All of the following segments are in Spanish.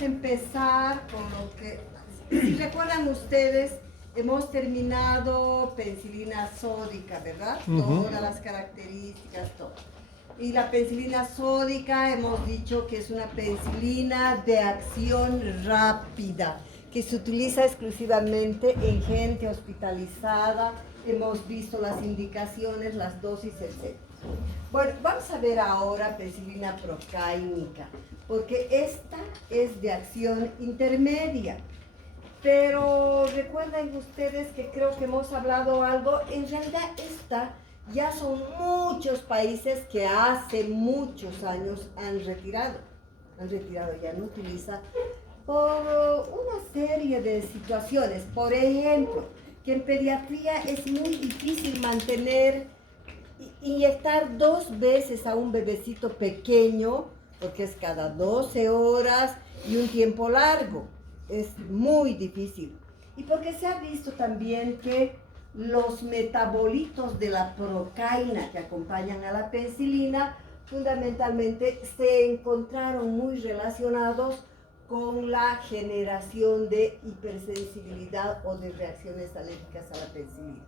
vamos a empezar con lo que, si recuerdan ustedes, hemos terminado penicilina sódica, ¿verdad? Todas las características, todo. Y la penicilina sódica hemos dicho que es una penicilina de acción rápida, que se utiliza exclusivamente en gente hospitalizada. Hemos visto las indicaciones, las dosis, etc. Bueno, vamos a ver ahora penicilina procáinica, porque esta es de acción intermedia. Pero recuerden ustedes que creo que hemos hablado algo, en realidad esta ya son muchos países que hace muchos años han retirado, ya no utiliza por una serie de situaciones. Por ejemplo, que en pediatría es muy difícil mantener, inyectar 2 veces a un bebecito pequeño, porque es cada 12 horas y un tiempo largo. Es muy difícil. Y porque se ha visto también que los metabolitos de la procaína que acompañan a la penicilina fundamentalmente se encontraron muy relacionados con la generación de hipersensibilidad o de reacciones alérgicas a la penicilina.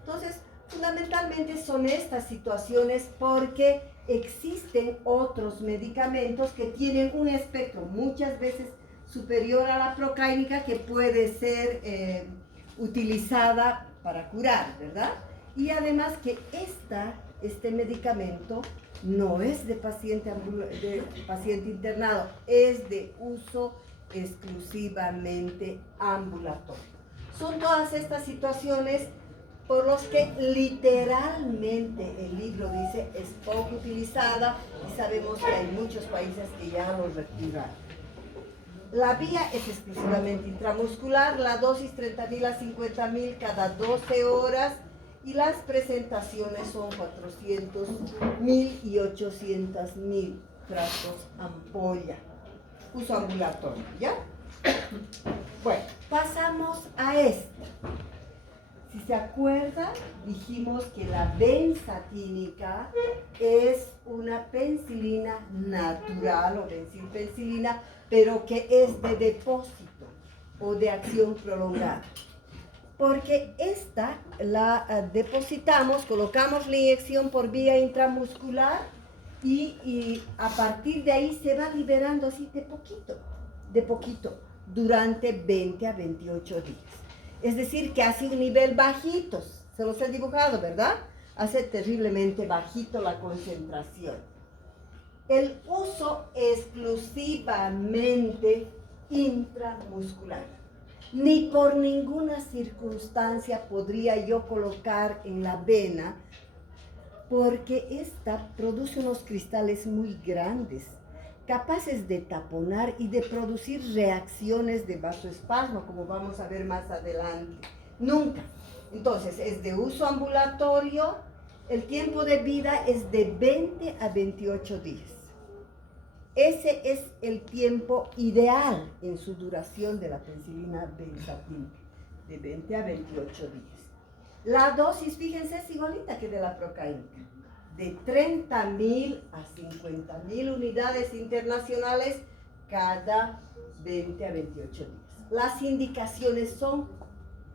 Entonces, fundamentalmente son estas situaciones porque existen otros medicamentos que tienen un espectro muchas veces superior a la procáinica que puede ser utilizada para curar, ¿verdad? Y además que este medicamento no es de paciente internado, es de uso exclusivamente ambulatorio. Son todas estas situaciones por los que literalmente el libro dice es poco utilizada y sabemos que hay muchos países que ya lo retiraron. La vía es exclusivamente intramuscular, la dosis 30.000 a 50.000 cada 12 horas y las presentaciones son 400.000 y 800.000 frascos ampolla. Uso ambulatorio, ¿ya? Bueno, pasamos a esta. Si se acuerda, dijimos que la benzatínica es una penicilina natural o benzilpenicilina, pero que es de depósito o de acción prolongada. Porque esta la depositamos, colocamos la inyección por vía intramuscular y a partir de ahí se va liberando así de poquito, durante 20 a 28 días. Es decir, que hace un nivel bajito, se los he dibujado, ¿verdad? Hace terriblemente bajito la concentración. El uso exclusivamente intramuscular. Ni por ninguna circunstancia podría yo colocar en la vena, porque esta produce unos cristales muy grandes, capaces de taponar y de producir reacciones de vasoespasmo, como vamos a ver más adelante. Nunca. Entonces, es de uso ambulatorio, el tiempo de vida es de 20 a 28 días. Ese es el tiempo ideal en su duración de la penicilina benzatínica, de 20 a 28 días. La dosis, fíjense, es igualita que de la procáinica, de 30.000 a 50.000 unidades internacionales cada 20 a 28 días. Las indicaciones son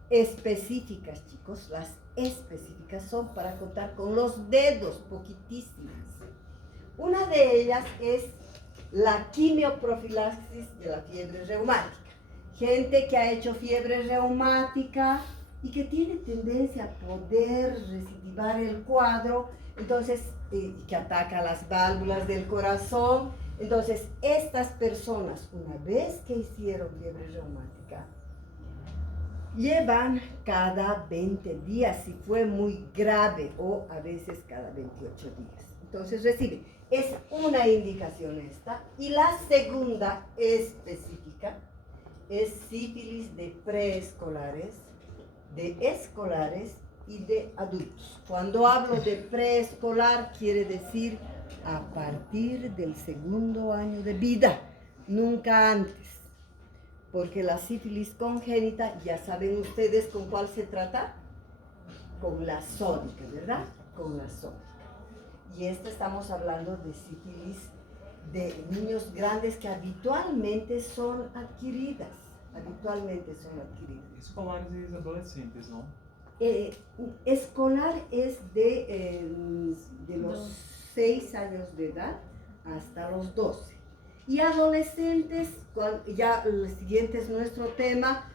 específicas, chicos, las específicas son para contar con los dedos, poquitísimas. Una de ellas es la quimioprofilaxis de la fiebre reumática. Gente que ha hecho fiebre reumática y que tiene tendencia a poder recidivar el cuadro, entonces, que ataca las válvulas del corazón. Entonces, estas personas, una vez que hicieron fiebre reumática, llevan cada 20 días, si fue muy grave, o a veces cada 28 días. Entonces, recibe. Es una indicación esta. Y la segunda específica es sífilis de preescolares, de escolares y de adultos. Cuando hablo de preescolar, quiere decir a partir del 2º año de vida, nunca antes. Porque la sífilis congénita, ya saben ustedes con cuál se trata, con la sódica, ¿verdad? Con la sódica. Y estamos hablando de sífilis de niños grandes que habitualmente son adquiridas. Escolares e adolescentes, ¿no? Escolar es de los 6 años de edad hasta los 12. Y adolescentes, ya el siguiente es nuestro tema,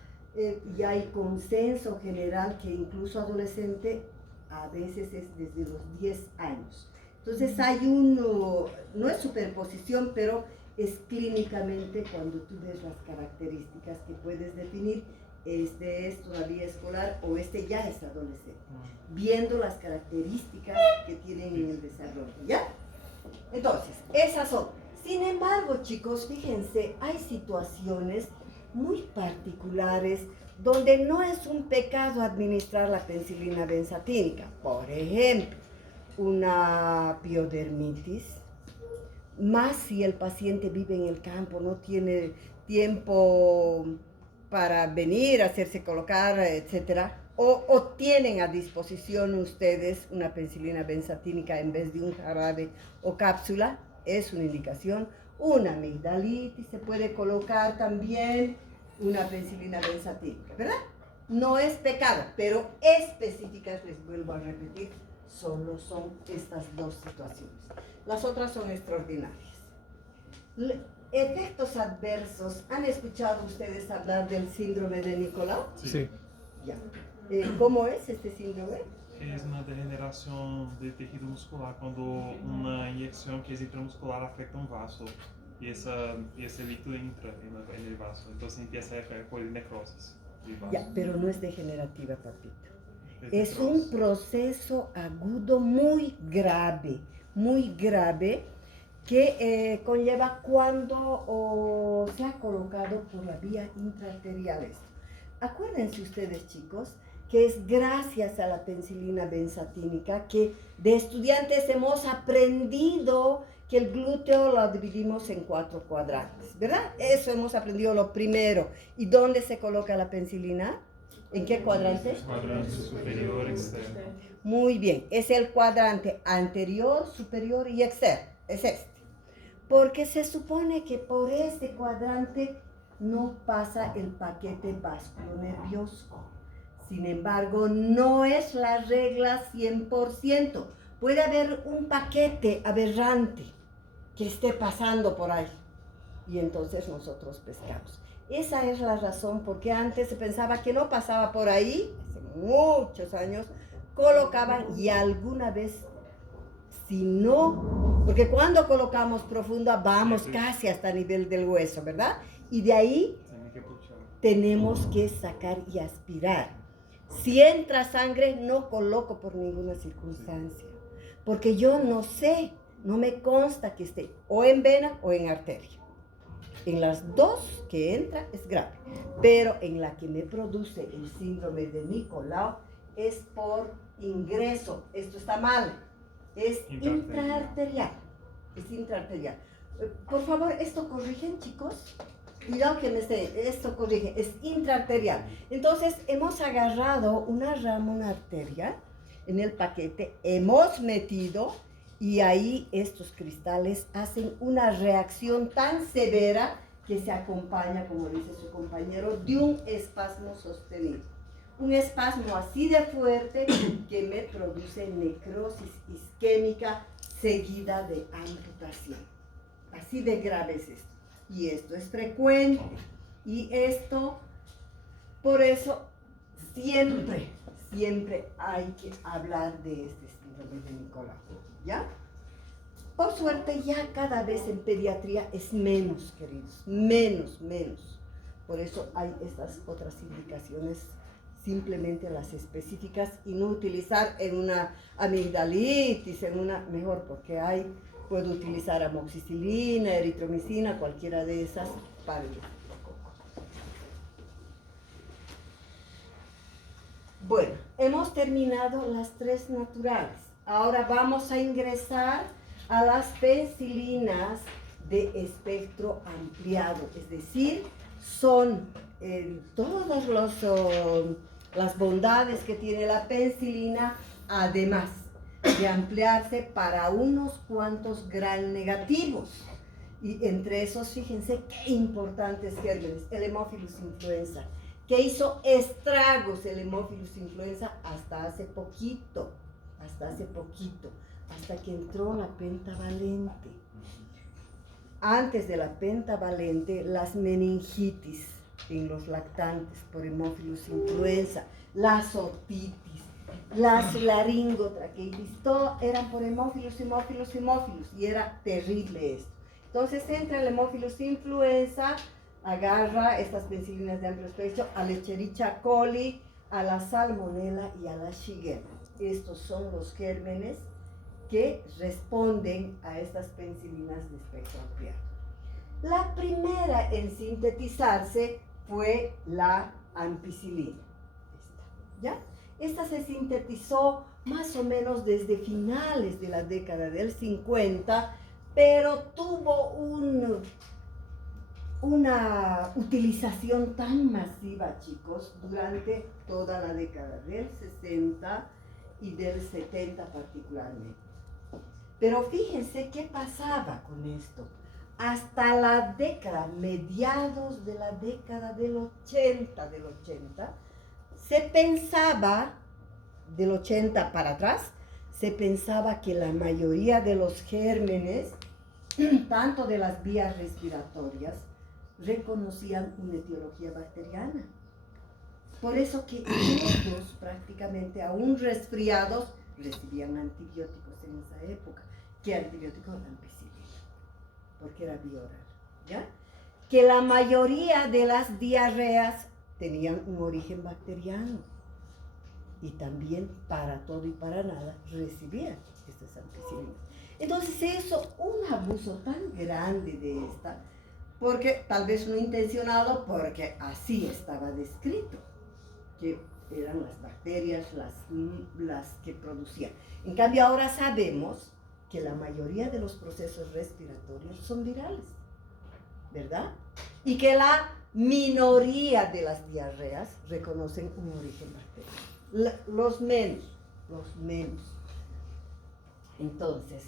ya hay consenso general que incluso adolescente a veces es desde los 10 años. Entonces hay no es superposición, pero es clínicamente cuando tú ves las características que puedes definir, este es todavía escolar o este ya es adolescente, viendo las características que tienen en el desarrollo, ¿ya? Entonces, esas son. Sin embargo, chicos, fíjense, hay situaciones muy particulares donde no es un pecado administrar la penicilina benzatínica. Por ejemplo, una piodermitis, más si el paciente vive en el campo, no tiene tiempo para venir, hacerse colocar, etcétera, o tienen a disposición ustedes una penicilina benzatínica en vez de un jarabe o cápsula, es una indicación. Una amigdalitis, se puede colocar también una penicilina benzatínica, ¿verdad? No es pecado, pero específicas, les vuelvo a repetir, solo son estas dos situaciones. Las otras son extraordinarias. Efectos adversos. ¿Han escuchado ustedes hablar del síndrome de Nicolau? Sí. Ya. ¿Cómo es este síndrome? Es una degeneración de tejido muscular cuando una inyección que es intramuscular afecta un vaso y ese líquido entra en el vaso. Entonces empieza a ocurrir necrosis. Ya, pero no es degenerativa, papito. Es un proceso agudo muy grave que conlleva cuando se ha colocado por la vía intraarterial esto. Acuérdense ustedes, chicos, que es gracias a la penicilina benzatínica que de estudiantes hemos aprendido que el glúteo lo dividimos en 4 cuadrantes, ¿verdad? Eso hemos aprendido lo primero. ¿Y dónde se coloca la penicilina? ¿En qué cuadrante? Cuadrante superior, externo. Muy bien, es el cuadrante anterior, superior y externo, es este. Porque se supone que por este cuadrante no pasa el paquete vasculonervioso. Sin embargo, no es la regla 100%. Puede haber un paquete aberrante que esté pasando por ahí. Y entonces nosotros pescamos. Esa es la razón porque antes se pensaba que no pasaba por ahí, hace muchos años, colocaban y alguna vez, si no, porque cuando colocamos profunda vamos casi hasta el nivel del hueso, ¿verdad? Y de ahí tenemos que sacar y aspirar. Si entra sangre, no coloco por ninguna circunstancia, porque yo no sé, no me consta que esté o en vena o en arteria. En las dos que entra es grave, pero en la que me produce el síndrome de Nicolau es por ingreso. Esto está mal, es intraarterial. Es intraarterial. Por favor, ¿esto corrigen, chicos? Cuidado que me esté, esto corrige, es intraarterial. Entonces, hemos agarrado una rama, una arteria en el paquete, hemos metido y ahí estos cristales hacen una reacción tan severa que se acompaña, como dice su compañero, de un espasmo sostenido. Un espasmo así de fuerte que me produce necrosis isquémica seguida de amputación. Así de grave es esto. Y esto es frecuente. Y esto, por eso, siempre hay que hablar de este síndrome de Nicolau, ¿ya? Por suerte, ya cada vez en pediatría es menos, queridos, menos. Por eso hay estas otras indicaciones, simplemente las específicas, y no utilizar en una amigdalitis, mejor porque puedo utilizar amoxicilina, eritromicina, cualquiera de esas para el coco. Bueno, hemos terminado las 3 naturales. Ahora vamos a ingresar a las penicilinas de espectro ampliado, es decir, son todas las bondades que tiene la penicilina, además de ampliarse para unos cuantos gram negativos. Y entre esos, fíjense qué importantes gérmenes, el Haemophilus influenza, que hizo estragos el Haemophilus influenza hasta hace poquito, hasta que entró la pentavalente. Antes de la pentavalente, las meningitis en los lactantes por Haemophilus influenza, las otitis, las laringotraqueitis, todo eran por Haemophilus, y era terrible esto. Entonces entra el Haemophilus influenza, agarra estas penicilinas de amplio espectro, a la Escherichia coli, a la Salmonella y a la Shigella. Estos son los gérmenes que responden a estas penicilinas de espectro ampliado. La primera en sintetizarse fue la ampicilina. ¿Ya? Esta se sintetizó más o menos desde finales de la década del 50, pero tuvo una utilización tan masiva, chicos, durante toda la década del 60 y del 70 particularmente. Pero fíjense qué pasaba con esto. Hasta la década, mediados de la década del 80, se pensaba, del 80 para atrás, se pensaba que la mayoría de los gérmenes, tanto de las vías respiratorias, reconocían una etiología bacteriana. Por eso que todos, prácticamente, aún resfriados, recibían antibióticos en esa época. ¿Qué antibióticos? Ampicilina, porque era bioral, ¿ya? Que la mayoría de las diarreas tenían un origen bacteriano. Y también, para todo y para nada, recibían estas ampicilinas. Entonces se hizo un abuso tan grande de esta, porque tal vez no intencionado, porque así estaba descrito, que eran las bacterias las que producían. En cambio, ahora sabemos que la mayoría de los procesos respiratorios son virales, ¿verdad? Y que la minoría de las diarreas reconocen un origen bacteriano. Los menos. Entonces,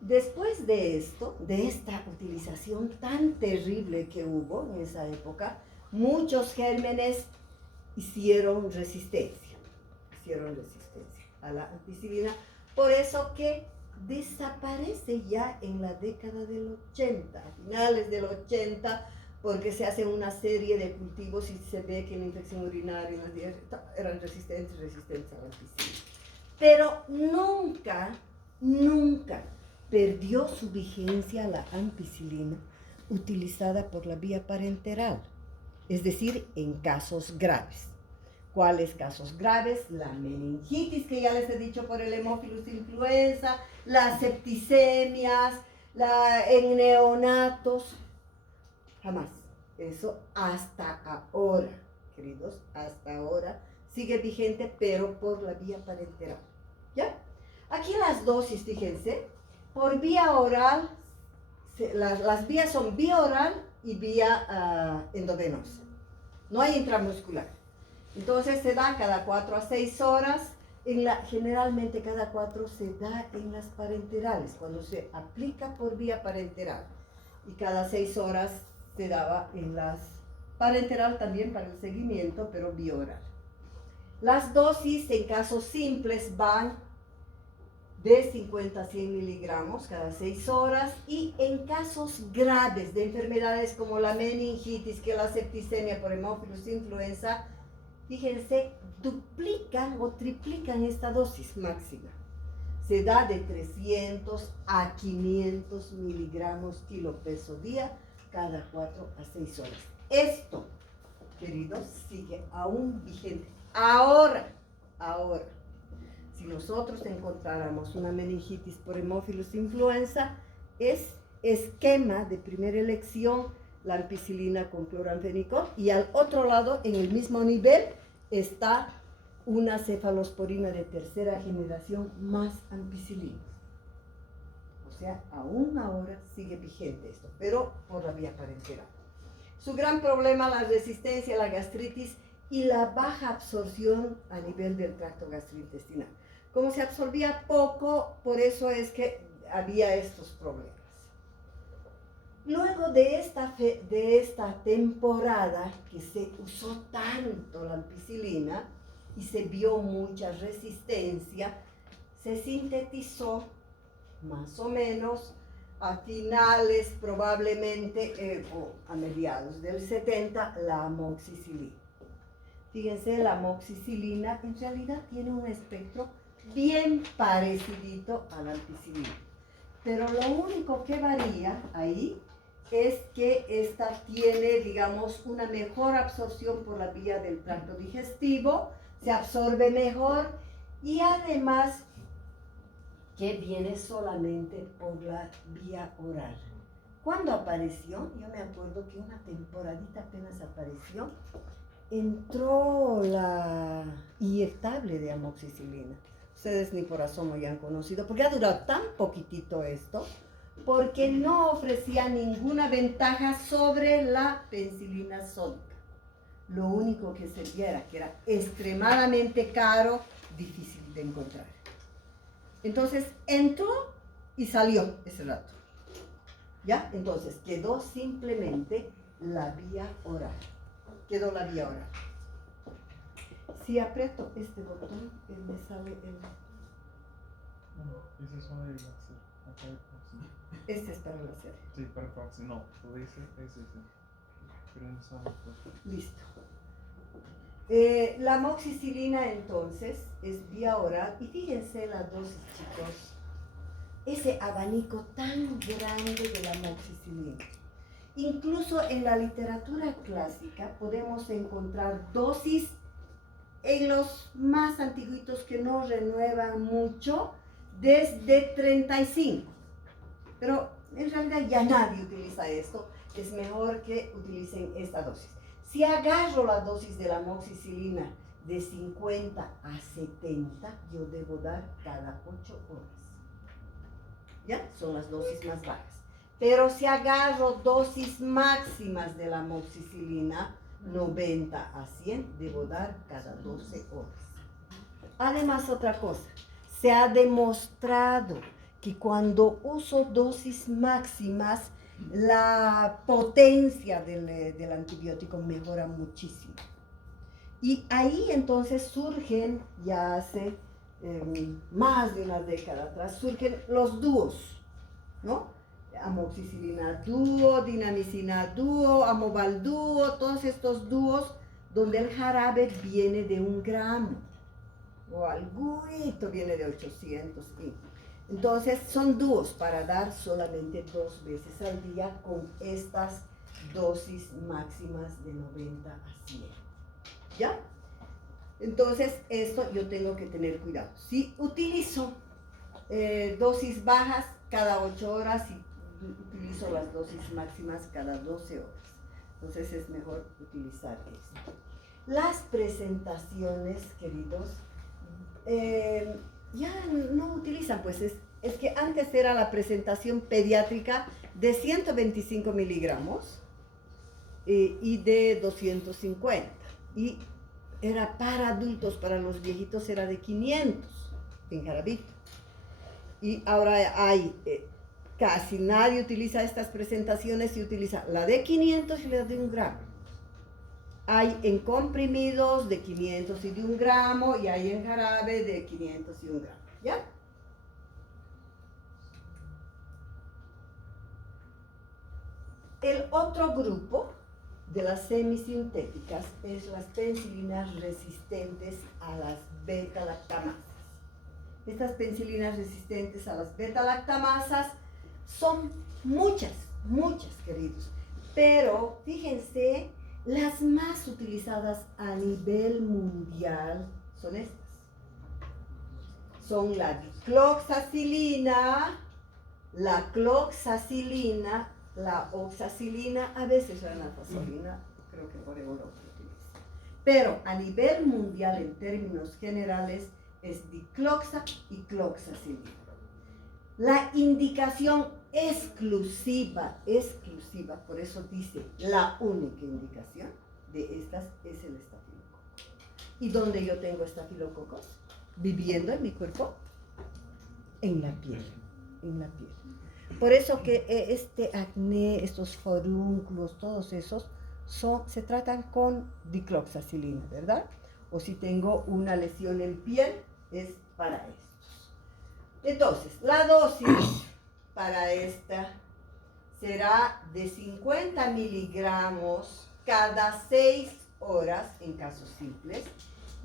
después de esto, de esta utilización tan terrible que hubo en esa época, muchos gérmenes hicieron resistencia a la ampicilina, por eso que desaparece ya en la década del 80, a finales del 80, porque se hace una serie de cultivos y se ve que la infección urinaria y las diarreas eran resistentes a la ampicilina. Pero nunca perdió su vigencia la ampicilina utilizada por la vía parenteral, es decir, en casos graves. ¿Cuáles casos graves? La meningitis, que ya les he dicho, por el Haemophilus influenza, las septicemias, en neonatos, jamás. Eso hasta ahora, queridos, hasta ahora sigue vigente, pero por la vía parenteral. ¿Ya? Aquí las dosis, fíjense, por vía oral, las vías son vía oral y vía endovenosa. No hay intramuscular. Entonces se da cada 4 a 6 horas, generalmente cada 4 se da en las parenterales, cuando se aplica por vía parenteral. Y cada 6 horas se daba en las parenteral también para el seguimiento, pero vía oral. Las dosis en casos simples van de 50 a 100 miligramos cada 6 horas, y en casos graves de enfermedades como la meningitis, que la septicemia por Haemophilus influenza, fíjense, duplican o triplican esta dosis máxima. Se da de 300 a 500 miligramos kilo-peso día cada 4 a 6 horas. Esto, queridos, sigue aún vigente. Ahora, si nosotros encontráramos una meningitis por Haemophilus influenza, es esquema de primera elección la ampicilina con cloranfenicol, y al otro lado, en el mismo nivel, está una cefalosporina de tercera generación más ampicilina. O sea, aún ahora sigue vigente esto, pero por la vía parenteral. Su gran problema, la resistencia, la gastritis y la baja absorción a nivel del tracto gastrointestinal. Como se absorbía poco, por eso es que había estos problemas. Luego de esta temporada que se usó tanto la ampicilina y se vio mucha resistencia, se sintetizó más o menos a finales probablemente o a mediados del 70 la amoxicilina. Fíjense, la amoxicilina en realidad tiene un espectro bien parecidito a la ampicilina, pero lo único que varía ahí es que esta tiene, digamos, una mejor absorción por la vía del tracto digestivo, se absorbe mejor y además que viene solamente por la vía oral. ¿Cuándo apareció? Yo me acuerdo que una temporadita apenas apareció, entró la inyectable de amoxicilina. Ustedes ni por asomo ya han conocido, porque ha durado tan poquitito esto, porque no ofrecía ninguna ventaja sobre la penicilina sódica. Lo único que servía era que era extremadamente caro, difícil de encontrar. Entonces entró y salió ese rato. ¿Ya? Entonces quedó simplemente la vía oral. Quedó la vía oral. Si aprieto este botón, me sale el... No, ese es una de láser. Acá hay próximo. Este es para el láser. Sí, para el próximo. No, el láser es ese. Pero no sabemos por qué. Listo. La amoxicilina entonces es vía oral y fíjense la dosis, chicos. Ese abanico tan grande de la amoxicilina. Incluso en la literatura clásica podemos encontrar dosis en los más antiguitos que no renuevan mucho, desde 35. Pero en realidad ya nadie utiliza esto. Es mejor que utilicen esta dosis. Si agarro la dosis de la amoxicilina de 50 a 70, yo debo dar cada 8 horas. ¿Ya? Son las dosis más bajas. Pero si agarro dosis máximas de la amoxicilina, 90 a 100, debo dar cada 12 horas. Además, otra cosa, se ha demostrado que cuando uso dosis máximas, la potencia del antibiótico mejora muchísimo. Y ahí entonces surgen, ya hace más de una década atrás, surgen los dúos, ¿no? Amoxicilina dúo, dinamicina dúo, amoval dúo, todos estos dúos donde el jarabe viene de 1 gramo o alguito viene de 800. Entonces son dúos para dar solamente 2 veces al día con estas dosis máximas de 90 a 100. ¿Ya? Entonces esto yo tengo que tener cuidado. Si utilizo dosis bajas cada 8 horas y utilizo las dosis máximas cada 12 horas. Entonces es mejor utilizar esto. Las presentaciones, queridos, ya no utilizan, pues es que antes era la presentación pediátrica de 125 miligramos y de 250. Y era para adultos, para los viejitos era de 500 en jarabito. Y ahora hay... casi nadie utiliza estas presentaciones y utiliza la de 500 y la de 1 gramo. Hay en comprimidos de 500 y de 1 gramo y hay en jarabe de 500 y 1 gramo. ¿Ya? El otro grupo de las semisintéticas es las penicilinas resistentes a las beta-lactamasas. Estas penicilinas resistentes a las beta-lactamasas son muchas, queridos. Pero fíjense, las más utilizadas a nivel mundial son estas. Son la dicloxacilina, la cloxacilina, la oxacilina, a veces la nafazolina, creo que por Europa utiliza. Pero a nivel mundial, en términos generales, es dicloxa y cloxacilina. La indicación exclusiva, por eso dice la única indicación de estas es el estafilococo. ¿Y dónde yo tengo estafilococos? Viviendo en mi cuerpo, en la piel. en la piel. Por eso que este acné, estos forúnculos, todos esos, se tratan con dicloxacilina, ¿verdad? O si tengo una lesión en piel, es para estos. Entonces, la dosis para esta será de 50 miligramos cada 6 horas en casos simples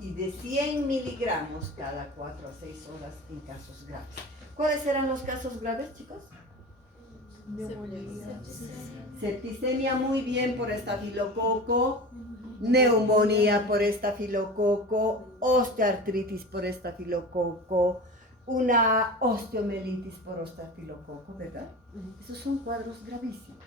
y de 100 miligramos cada 4 a 6 horas en casos graves. ¿Cuáles serán los casos graves, chicos? Septicemia muy bien por estafilococo, neumonía por estafilococo, osteoartritis por estafilococo, una osteomielitis por estafilococo, ¿verdad? Esos son cuadros gravísimos.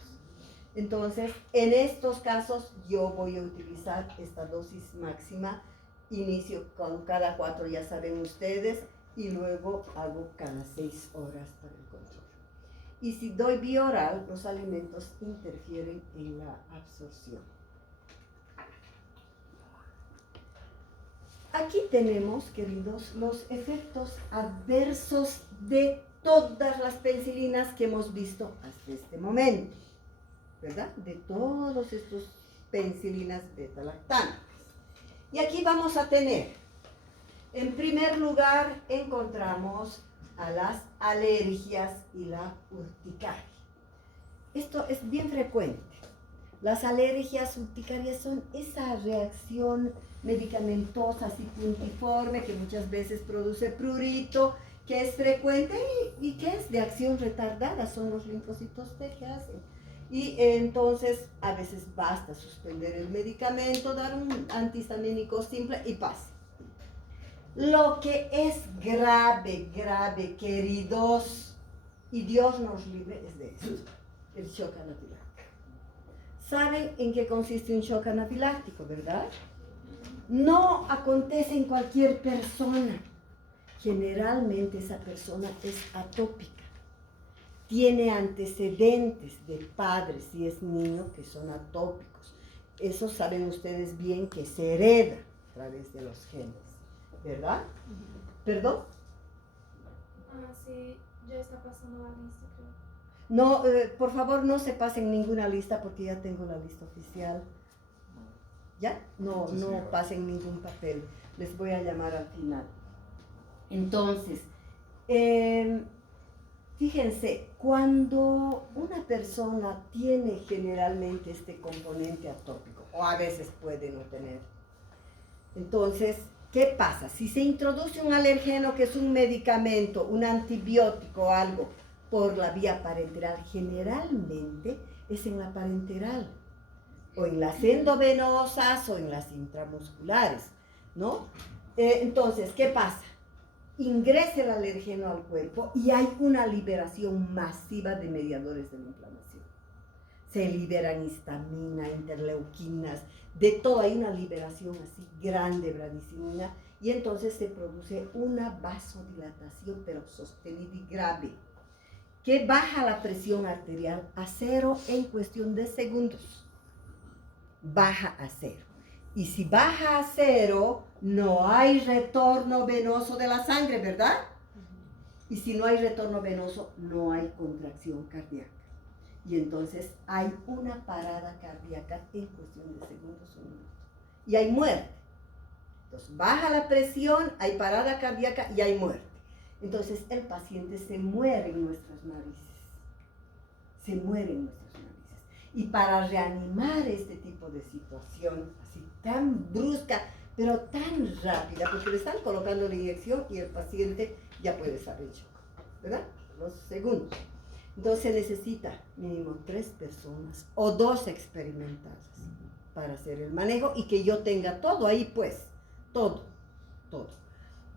Entonces, en estos casos yo voy a utilizar esta dosis máxima, inicio con cada 4, ya saben ustedes, y luego hago cada 6 horas para el control. Y si doy vía oral, los alimentos interfieren en la absorción. Aquí tenemos, queridos, los efectos adversos de todas las penicilinas que hemos visto hasta este momento, ¿verdad? De todos estos penicilinas beta-lactámicas. Y aquí vamos a tener, en primer lugar, encontramos a las alergias y la urticaria. Esto es bien frecuente. Las alergias urticarias son esa reacción medicamentosa así puntiforme que muchas veces produce prurito, que es frecuente y que es de acción retardada, son los linfocitos T que hacen. Y entonces a veces basta suspender el medicamento, dar un antihistamínico simple y pasa. Lo que es grave, grave, queridos, y Dios nos libre, es de esto, el shock anafiláctico. ¿Saben en qué consiste un shock anafiláctico, verdad? No acontece en cualquier persona. Generalmente esa persona es atópica. Tiene antecedentes de padres, si es niño, que son atópicos. Eso saben ustedes bien que se hereda a través de los genes, ¿verdad? ¿Perdón? Ah, sí, ya está pasando la lista, creo. No, por favor, no se pasen ninguna lista porque ya tengo la lista oficial. ¿Ya? No, Sí, no señora. pasen ningún papel. Les voy a llamar al final. Entonces, fíjense, cuando una persona tiene generalmente este componente atópico, o a veces puede no tener, entonces, ¿qué pasa? Si se introduce un alergeno que es un medicamento, un antibiótico o algo, por la vía parenteral, generalmente es en la parenteral, o en las endovenosas o en las intramusculares, ¿no? Entonces, ¿qué pasa? Ingresa el alergeno al cuerpo y hay una liberación masiva de mediadores de la inflamación. Se liberan histamina, interleuquinas, de todo, hay una liberación así grande, bradicimina, y entonces se produce una vasodilatación, pero sostenida y grave, que baja la presión arterial a 0 en cuestión de segundos. Baja a 0. Y si baja a 0, no hay retorno venoso de la sangre, ¿verdad? Y si no hay retorno venoso, no hay contracción cardíaca. Y entonces hay una parada cardíaca en cuestión de segundos o minutos. Y hay muerte. Entonces baja la presión, hay parada cardíaca y hay muerte. Entonces el paciente se muere en nuestras narices. Se muere en nuestras narices. Y para reanimar este tipo de situación, así tan brusca, pero tan rápida, porque le están colocando la inyección y el paciente ya puede estar en shock, ¿verdad? Los segundos. Entonces se necesita mínimo 3 personas o 2 experimentadas para hacer el manejo y que yo tenga todo ahí, pues, todo.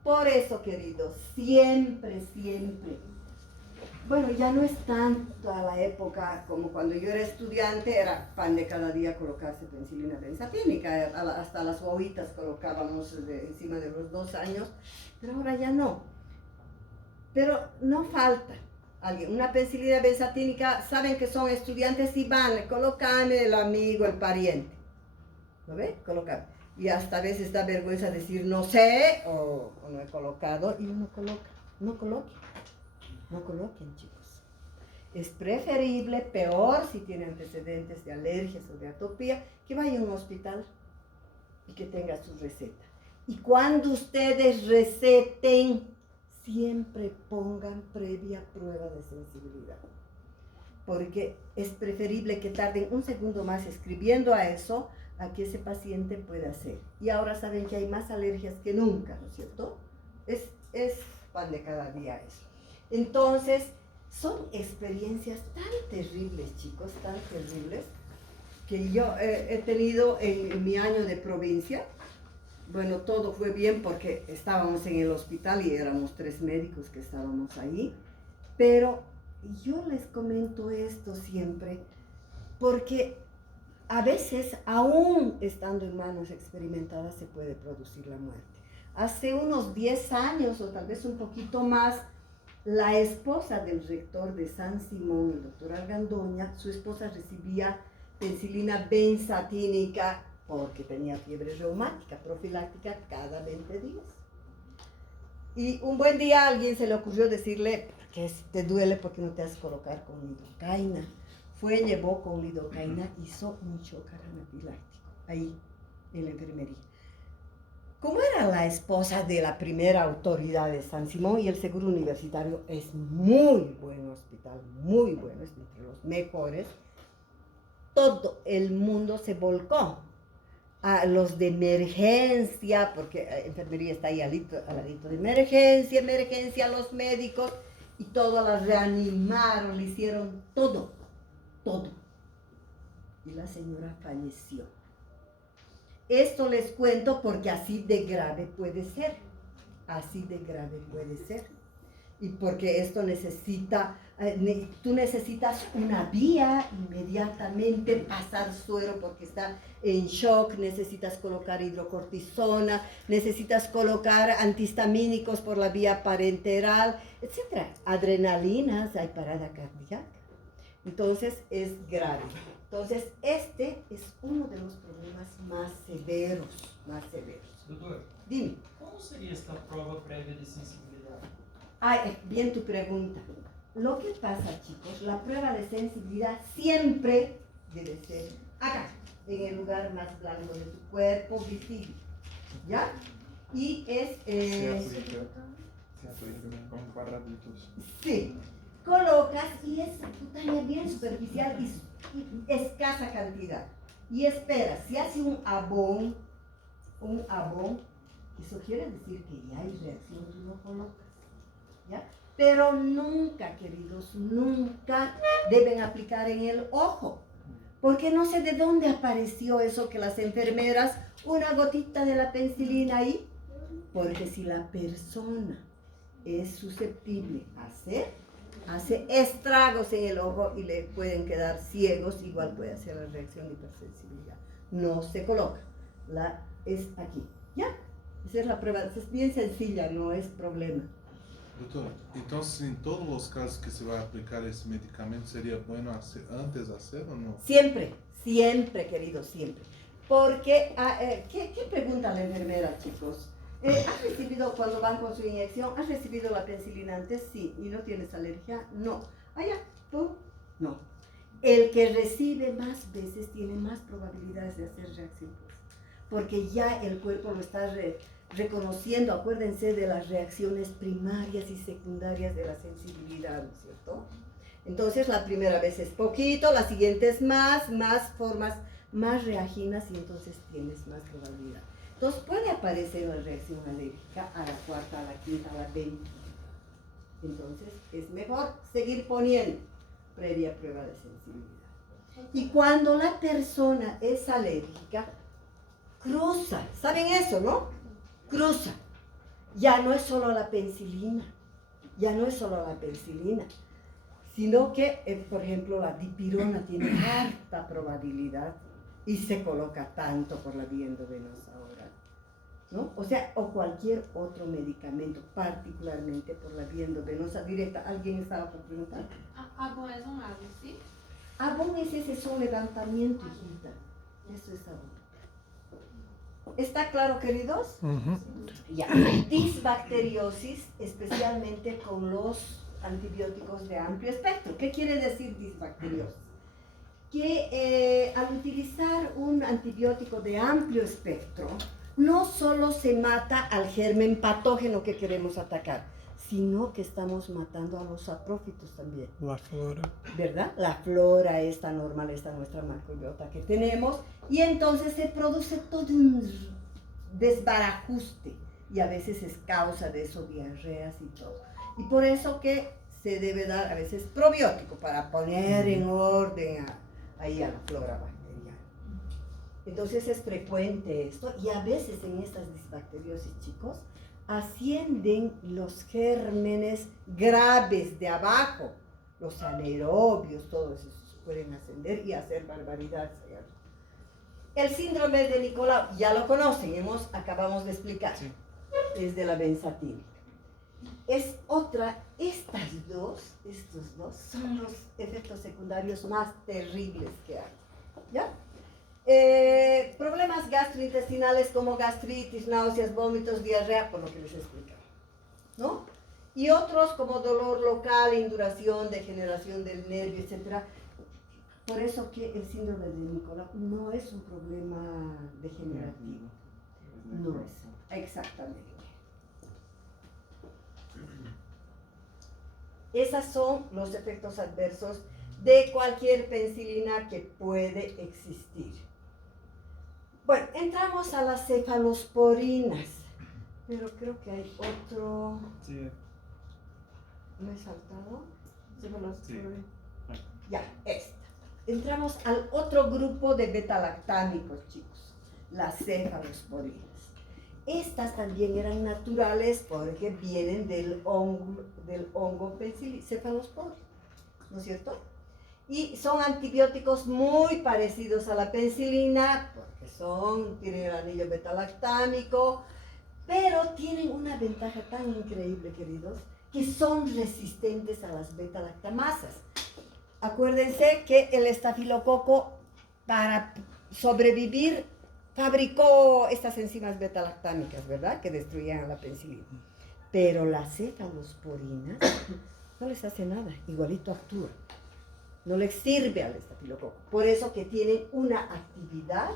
Por eso, queridos, siempre, bueno, ya no es tanto a la época como cuando yo era estudiante, era pan de cada día colocarse penicilina benzatínica, hasta las hojitas colocábamos encima de los 2 años, pero ahora ya no. Pero no falta alguien, una penicilina benzatínica, saben que son estudiantes y van, colocan el amigo, el pariente, ¿lo ve? Colocan. Y hasta a veces da vergüenza decir no sé o no he colocado y uno coloca, no coloque. No coloquen, chicos. Es preferible, peor si tiene antecedentes de alergias o de atopía, que vaya a un hospital y que tenga su receta. Y cuando ustedes receten, siempre pongan previa prueba de sensibilidad. Porque es preferible que tarden un segundo más escribiendo a eso, a que ese paciente pueda hacer. Y ahora saben que hay más alergias que nunca, ¿no es cierto? Es pan de cada día eso. Entonces, son experiencias tan terribles, chicos, tan terribles, que yo he tenido en mi año de provincia. Bueno, todo fue bien porque estábamos en el hospital y éramos 3 médicos que estábamos ahí, pero yo les comento esto siempre porque a veces, aún estando en manos experimentadas, se puede producir la muerte. Hace unos 10 años o tal vez un poquito más, la esposa del rector de San Simón, el doctor Argandoña, su esposa recibía penicilina benzatínica porque tenía fiebre reumática profiláctica cada 20 días. Y un buen día a alguien se le ocurrió decirle, ¿por qué te duele? ¿Por qué no te haces colocar con lidocaína? Fue, llevó con lidocaína, hizo un shock anafiláctico ahí en la enfermería. Como era la esposa de la primera autoridad de San Simón, y el seguro universitario es muy buen hospital, muy bueno, es entre los mejores, todo el mundo se volcó a los de emergencia, porque enfermería está ahí al ladito de emergencia, los médicos, y todos la reanimaron, le hicieron todo. Y la señora falleció. Esto les cuento porque así de grave puede ser. Y porque esto necesita, tú necesitas una vía inmediatamente, pasar suero porque está en shock, necesitas colocar hidrocortisona, necesitas colocar antihistamínicos por la vía parenteral, etc. Adrenalinas, hay parada cardíaca. Entonces es grave. Entonces este es uno de los problemas más severos. Doutor, Dime. como seria esta prova prévia de sensibilidade? Bien tu pregunta. Lo que pasa, chicos, la prueba de sensibilidad siempre debe ser acá, en el lugar más blanco de tu cuerpo, visible, ¿ya? Y es... Se aplica con cuadraditos. Sí, colocas y es cutánea bien superficial y escasa cantidad. Y esperas, si hace un abón, eso quiere decir que ya hay reacción, tú lo colocas, ¿ya? Pero nunca, queridos, nunca deben aplicar en el ojo, porque no sé de dónde apareció eso que las enfermeras, una gotita de la penicilina ahí, porque si la persona es susceptible a hace estragos en el ojo y le pueden quedar ciegos, igual puede hacer la reacción de hipersensibilidad. No se coloca, es aquí, ¿ya? Esa es la prueba, es bien sencilla, no es problema. Doutor, entonces en todos los casos que se va a aplicar ese medicamento, ¿sería bueno antes de hacer o no? Siempre, querido, siempre. Porque, ¿qué pregunta la enfermera, chicos? ¿Has recibido, cuando van con su inyección, has recibido la penicilina antes? Sí. ¿Y no tienes alergia? No. ¿Tú? No. El que recibe más veces tiene más probabilidades de hacer reacción, porque ya el cuerpo lo está reconociendo. Acuérdense de las reacciones primarias y secundarias de la sensibilidad, ¿no es cierto? Entonces la primera vez es poquito, la siguiente es más formas, más reaginas, y entonces tienes más probabilidad. Entonces puede aparecer la reacción alérgica a la cuarta, a la quinta, a la 20. Entonces es mejor seguir poniendo previa prueba de sensibilidad. Y cuando la persona es alérgica, cruza. ¿Saben eso, no? Cruza. Ya no es solo la penicilina, sino que, por ejemplo, la dipirona tiene alta probabilidad y se coloca tanto por la vía endovenosa ahora, ¿no? O sea, o cualquier otro medicamento, particularmente por la vía endovenosa directa. ¿Alguien estaba por preguntar? Abón es un algo, ¿sí? Abón es ese levantamiento, hijita. Eso es abón. ¿Está claro, queridos? Ya. Disbacteriosis, especialmente con los antibióticos de amplio espectro. ¿Qué quiere decir disbacteriosis? Que al utilizar un antibiótico de amplio espectro, no solo se mata al germen patógeno que queremos atacar, sino que estamos matando a los saprófitos también. La flora. ¿Verdad? La flora esta normal, esta nuestra macrobiota que tenemos, y entonces se produce todo un desbarajuste, y a veces es causa de eso diarreas y todo. Y por eso que se debe dar a veces probiótico para poner en orden ahí a la flora bacteriana. Entonces es frecuente esto, y a veces en estas disbacteriosis, chicos, ascienden los gérmenes graves de abajo, los anaerobios, todos esos pueden ascender y hacer barbaridades. El síndrome de Nicolau, ya lo conocen, acabamos de explicar, Sí. es de la benzatina. Es otra, estos dos son los efectos secundarios más terribles que hay, ¿ya? Problemas gastrointestinales como gastritis, náuseas, vómitos, diarrea, por lo que les he explicado, ¿no? Y otros como dolor local, induración, degeneración del nervio, etc. Por eso que el síndrome de Nicolau no es un problema degenerativo, no es, exactamente. Esos son los efectos adversos de cualquier penicilina que puede existir. Bueno, entramos a las cefalosporinas, pero creo que hay otro. Sí. ¿Me he saltado? Cefalosporina. Sí. Ya, esta. Entramos al otro grupo de betalactámicos, chicos, las cefalosporinas. Estas también eran naturales porque vienen del hongo Cephalosporin, ¿no es cierto? Y son antibióticos muy parecidos a la penicilina porque tienen el anillo betalactámico, pero tienen una ventaja tan increíble, queridos, que son resistentes a las betalactamasas. Acuérdense que el estafilococo, para sobrevivir, fabricó estas enzimas betalactámicas, ¿verdad? Que destruían a la penicilina. Pero las cefalosporinas no les hace nada, igualito actúa. No les sirve al estafilococo. Por eso que tienen una actividad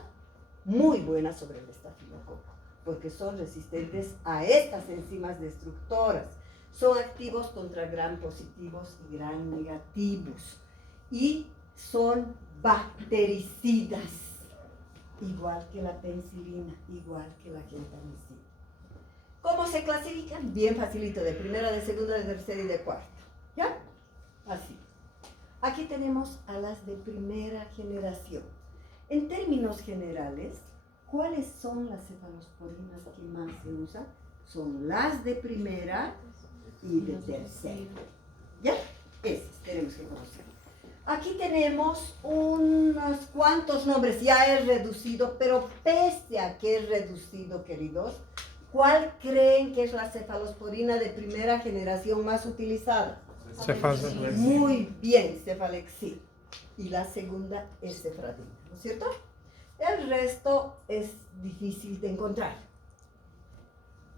muy buena sobre el estafilococo, porque son resistentes a estas enzimas destructoras. Son activos contra gram positivos y gram negativos. Y son bactericidas, igual que la penicilina, igual que la gentamicina. ¿Cómo se clasifican? Bien facilito, de primera, de segunda, de tercera y de cuarta. ¿Ya? Así. Aquí tenemos a las de primera generación. En términos generales, ¿cuáles son las cefalosporinas que más se usan? Son las de primera y de tercera. ¿Ya? Esas tenemos que conocer. Aquí tenemos unos cuantos nombres, ya es reducido, pero pese a que es reducido, queridos, ¿cuál creen que es la cefalosporina de primera generación más utilizada? Cefalexin. Muy bien, Cefalexin. Y la segunda es Cefradina, ¿no es cierto? El resto es difícil de encontrar.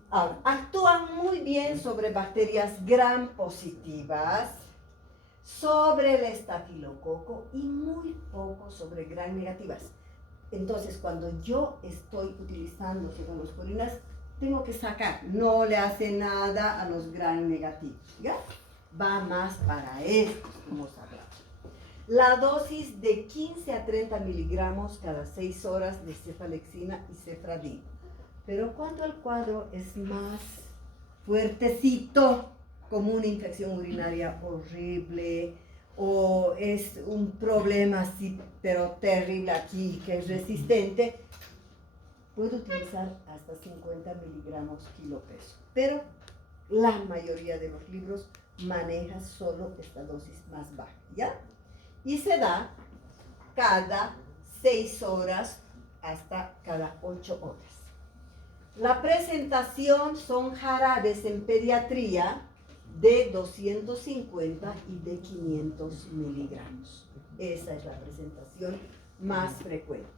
Ahora, actúan muy bien sobre bacterias gram positivas, sobre el estafilococo y muy poco sobre gram negativas. Entonces, cuando yo estoy utilizando cefalosporinas, tengo que sacar, no le hace nada a los gram negativos, ¿ya? Va más para estos, como sabrán. La dosis de 15 a 30 miligramos cada 6 horas de cefalexina y cefradina. Pero cuando el cuadro es más fuertecito, como una infección urinaria horrible, o es un problema así, pero terrible aquí, que es resistente, puedo utilizar hasta 50 miligramos kilo peso. Pero la mayoría de los libros maneja solo esta dosis más baja, ¿ya? Y se da cada 6 horas hasta cada 8 horas. La presentación son jarabes en pediatría de 250 y de 500 miligramos. Esa es la presentación más frecuente.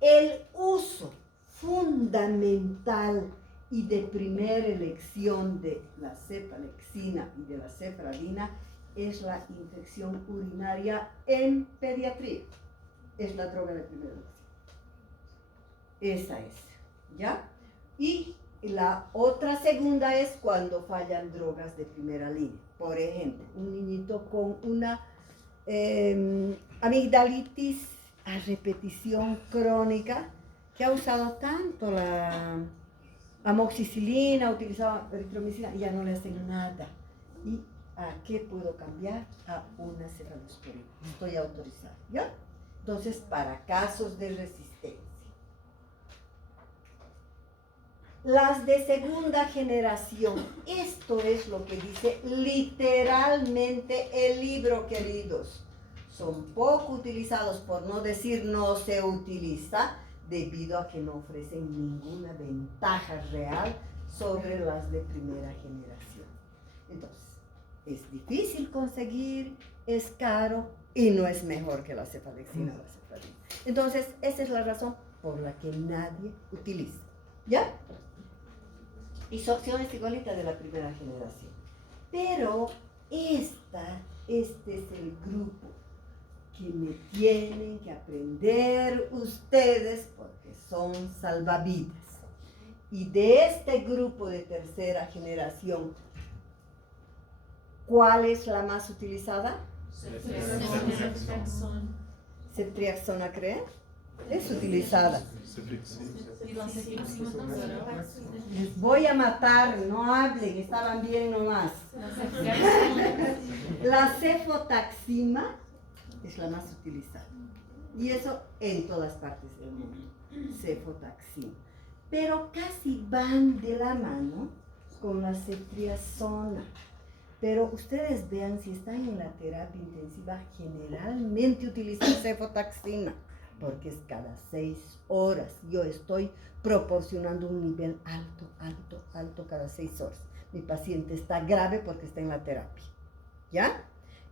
El uso fundamental y de primera elección de la cefalexina y de la cefradina es la infección urinaria en pediatría. Es la droga de primera elección. Esa es, ¿ya? Y la otra segunda es cuando fallan drogas de primera línea. Por ejemplo, un niñito con una amigdalitis a repetición crónica que ha usado tanto la amoxicilina, utilizaba eritromicina y ya no le hacen nada. ¿Y a qué puedo cambiar? A una cefalosporina. Estoy autorizada, ¿ya? Entonces, para casos de resistencia. Las de segunda generación, esto es lo que dice literalmente el libro, queridos. Son poco utilizados, por no decir no se utiliza, debido a que no ofrecen ninguna ventaja real sobre las de primera generación. Entonces, es difícil conseguir, es caro y no es mejor que la cefalexina o la cefradina. Entonces, esa es la razón por la que nadie utiliza. ¿Ya? Y su opción es igualita de la primera generación. Pero este es el grupo que me tienen que aprender ustedes porque son salvavidas. Y de este grupo de tercera generación, ¿cuál es la más utilizada? Ceftriaxona, ¿creen? Es utilizada. Les voy a matar, no hablen, estaban bien nomás. La cefotaxima es la más utilizada. Y eso en todas partes del mundo. Cefotaxima. Pero casi van de la mano con la ceftriaxona. Pero ustedes vean, si están en la terapia intensiva, generalmente utilizan cefotaxima, porque es cada 6 horas. Yo estoy proporcionando un nivel alto cada 6 horas. Mi paciente está grave porque está en la terapia. ¿Ya?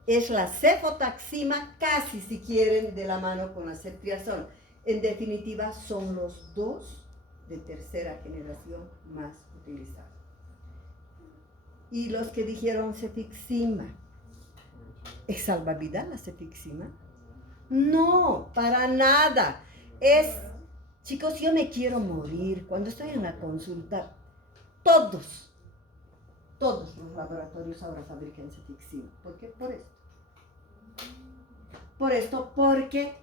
Es la cefotaxima, casi si quieren, de la mano con la ceftriaxona. En definitiva, son los dos de tercera generación más utilizados. Y los que dijeron cefixima, ¿es salvavidas la cefixima? No, para nada. Chicos, yo me quiero morir. Cuando estoy en la consulta, todos los laboratorios ahora fabrican cefixima. ¿Por qué? Por esto, porque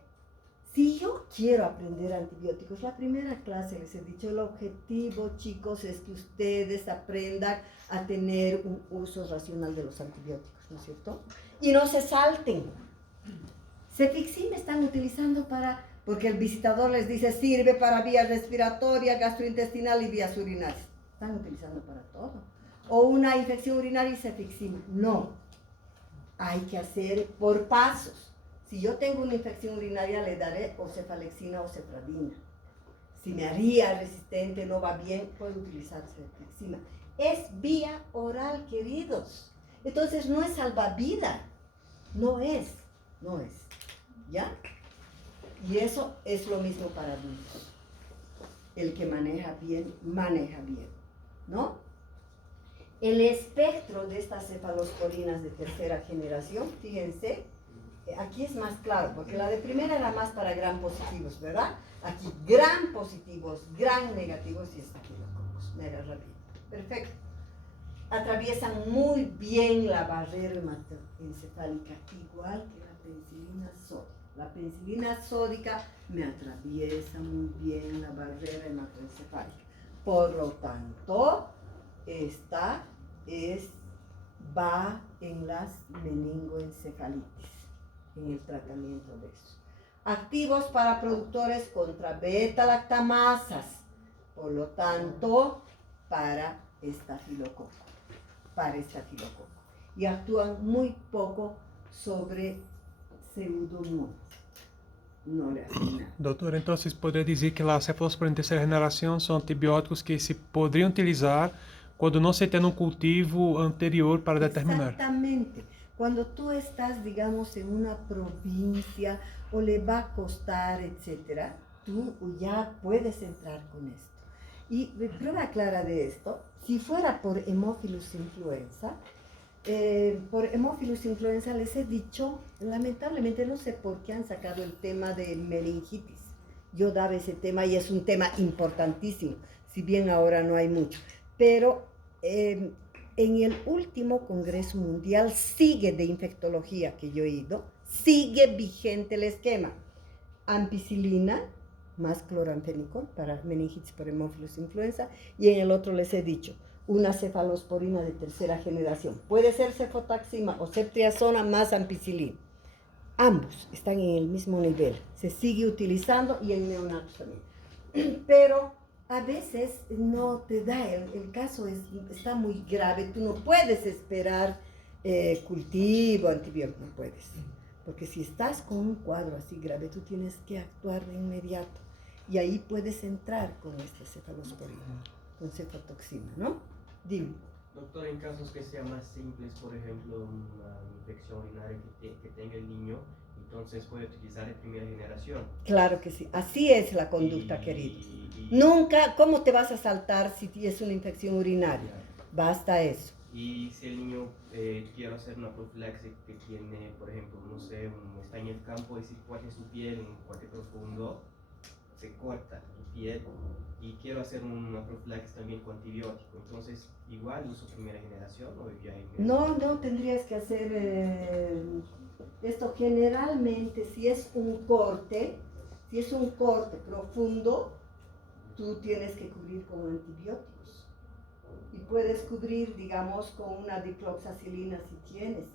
si yo quiero aprender antibióticos, la primera clase les he dicho, el objetivo, chicos, es que ustedes aprendan a tener un uso racional de los antibióticos, ¿no es cierto? Y no se salten. Cefixima están utilizando porque el visitador les dice, sirve para vías respiratoria, gastrointestinal y vías urinarias. Están utilizando para todo. O una infección urinaria y cefixima. No. Hay que hacer por pasos. Si yo tengo una infección urinaria, le daré o cefalexina o cefradina. Si me haría resistente, no va bien, puedo utilizar cefixima. Es vía oral, queridos. Entonces no es salvavidas. No es. ¿Ya? Y eso es lo mismo para adultos. El que maneja bien, ¿no? El espectro de estas cefalosporinas de tercera generación, fíjense, aquí es más claro, porque la de primera era más para gram positivos, ¿verdad? Aquí gram positivos, gram negativos y estafilococos. Me agarra bien. Perfecto. Atraviesan muy bien la barrera hematoencefálica, igual que la penicilina sódica. La penicilina sódica me atraviesa muy bien la barrera hematoencefálica. Por lo tanto, esta va en las meningoencefalitis, en el tratamiento de eso. Activos para productores contra beta-lactamasas, por lo tanto, para estafilococo. Y actúan muy poco sobre pseudomonas. No le hacen nada. Doutor, então vocês poderiam dizer que a cefalosporina de terceira geração são antibióticos que se poderiam utilizar quando não se tem um cultivo anterior para determinar. Exactamente. Cuando tú estás, digamos, en una provincia o le va a costar, etcétera, tú ya puedes entrar con esto. Y prueba clara de esto, si fuera por Haemophilus influenza, les he dicho, lamentablemente no sé por qué han sacado el tema de meningitis. Yo daba ese tema y es un tema importantísimo, si bien ahora no hay mucho. Pero en el último Congreso Mundial de Infectología que yo he ido, sigue vigente el esquema. Ampicilina más cloramfenicol para meningitis por Haemophilus influenza, y en el otro les he dicho, una cefalosporina de tercera generación. Puede ser cefotaxima o ceftriaxona más ampicilina. Ambos están en el mismo nivel. Se sigue utilizando y en neonatos también. Pero a veces no te da, el caso está muy grave. Tú no puedes esperar cultivo, antibiótico, no puedes. Porque si estás con un cuadro así grave, tú tienes que actuar de inmediato. Y ahí puedes entrar con esta cefalosporina, con cefotoxina, ¿no? Dime. Doctor, en casos que sean más simples, por ejemplo, una infección urinaria que tenga el niño, entonces puede utilizar de primera generación. Claro que sí, así es la conducta, querido. Nunca, ¿cómo te vas a saltar si tienes una infección urinaria? Basta eso. Y si el niño quiere hacer una profilaxis que tiene, por ejemplo, no sé, está en el campo y si corta su piel en un corte profundo, se corta su piel, y quiero hacer una profilaxis también con antibiótico, entonces igual uso primera generación o ya No tendrías que hacer esto generalmente. Si es un corte profundo, tú tienes que cubrir con antibióticos, y puedes cubrir, digamos, con una dicloxacilina si tienes,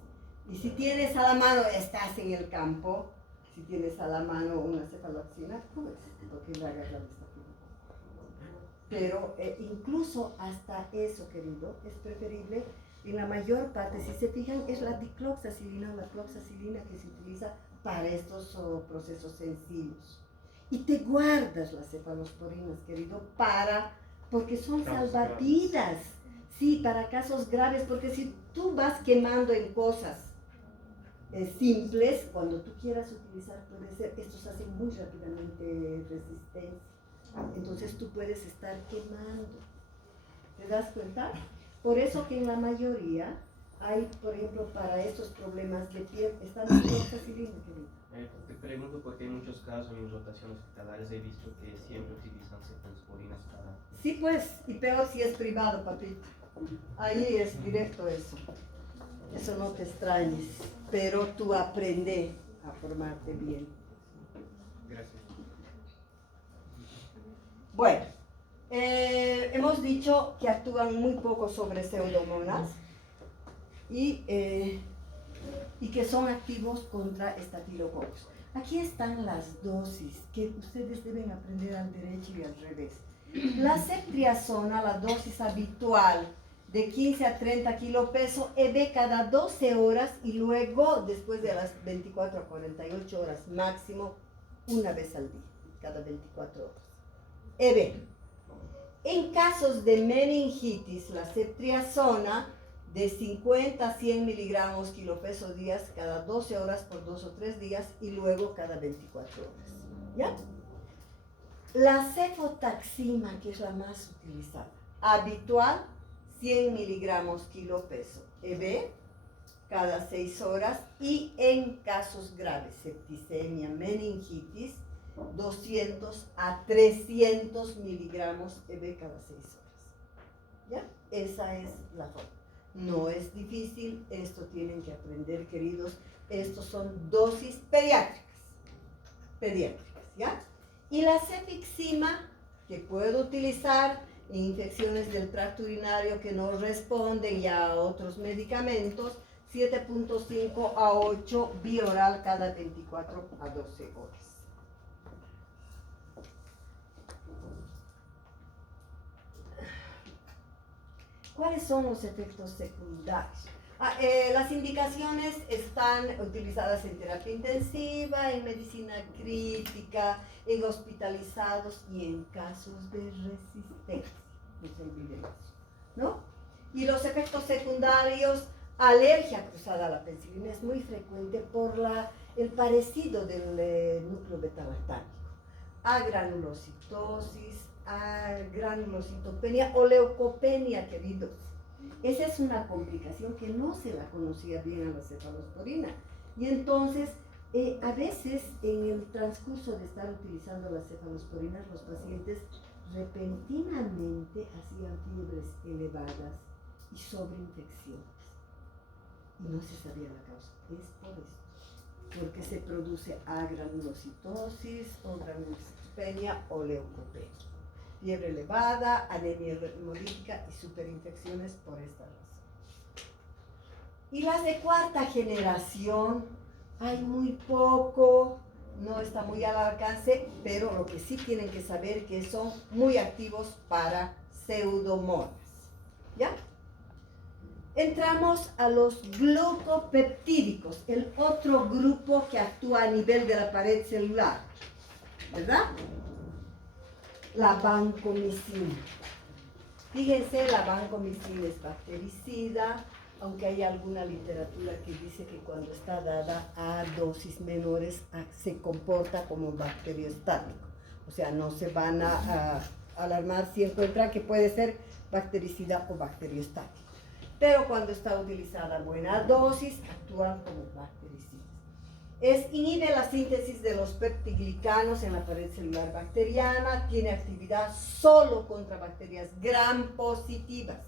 y si tienes a la mano, estás en el campo, si tienes a la mano una cefaloxina, pues, porque la agarras esta forma. Pero incluso hasta eso, querido, es preferible. En la mayor parte, si se fijan, es la dicloxacilina o la cloxacilina que se utiliza para estos procesos sencillos. Y te guardas las cefalosporinas, querido, porque son salvavidas. Sí, para casos graves, porque si tú vas quemando en cosas simples, cuando tú quieras utilizar, puede ser, estos hacen muy rápidamente resistencia. Entonces tú puedes estar quemando. ¿Te das cuenta? Por eso que en la mayoría hay, por ejemplo, para estos problemas de piel, están las cefaloporinas, querido. Te pregunto porque en muchos casos en mis rotaciones hospitalarias he visto que siempre utilizan cefalosporinas para... Sí, pues, y peor si es privado, papito. Ahí es directo eso. Eso no te extrañes, pero tú aprende a formarte bien. Gracias. Bueno, hemos dicho que actúan muy poco sobre pseudomonas y que son activos contra estafilococos. Aquí están las dosis que ustedes deben aprender al derecho y al revés. La ceftriaxona, la dosis habitual, de 15 a 30 kilopeso, EB cada 12 horas y luego, después de las 24 a 48 horas máximo, una vez al día, cada 24 horas. EB. En casos de meningitis, la ceftriaxona de 50 a 100 miligramos kilopeso días cada 12 horas por 2 o 3 días y luego cada 24 horas. ¿Ya? La cefotaxima, que es la más utilizada, habitual, 100 miligramos kilopeso, EB, cada 6 horas, y en casos graves, septicemia, meningitis, 200 a 300 miligramos EB cada 6 horas. ¿Ya? Esa es la forma. No es difícil, esto tienen que aprender, queridos. Estos son dosis pediátricas, ¿ya? Y la cefixima, que puedo utilizar en infecciones del tracto urinario que no responden ya a otros medicamentos, 7.5 a 8 bioral cada 24 a 12 horas. ¿Cuáles son los efectos secundarios? Las indicaciones están utilizadas en terapia intensiva, en medicina crítica, en hospitalizados y en casos de resistencia. No se olviden eso, ¿no? Y los efectos secundarios, alergia cruzada a la penicilina, es muy frecuente por el parecido del núcleo betalactámico. agranulocitosis, granulocitopenia o leucopenia, queridos. Esa es una complicación que no se la conocía bien a la cefalosporina. Y entonces, a veces en el transcurso de estar utilizando las cefalosporinas, los pacientes repentinamente hacían fiebres elevadas y sobreinfecciones. Y no se sabía la causa. Es por esto. Porque se produce agranulocitosis o granulocitopenia o leucopenia. Fiebre elevada, anemia hemolítica y superinfecciones por esta razón. Y las de cuarta generación, hay muy poco, no está muy al alcance, pero lo que sí tienen que saber que son muy activos para pseudomonas. ¿Ya? Entramos a los glucopeptídicos, el otro grupo que actúa a nivel de la pared celular, ¿verdad? La vancomicina. Fíjense, la vancomicina es bactericida, aunque hay alguna literatura que dice que cuando está dada a dosis menores se comporta como bacteriostático. O sea, no se van a alarmar si encuentran que puede ser bactericida o bacteriostático. Pero cuando está utilizada a buena dosis, actúan como bactericidas. Inhibe la síntesis de los peptiglicanos en la pared celular bacteriana, tiene actividad solo contra bacterias gram positivas,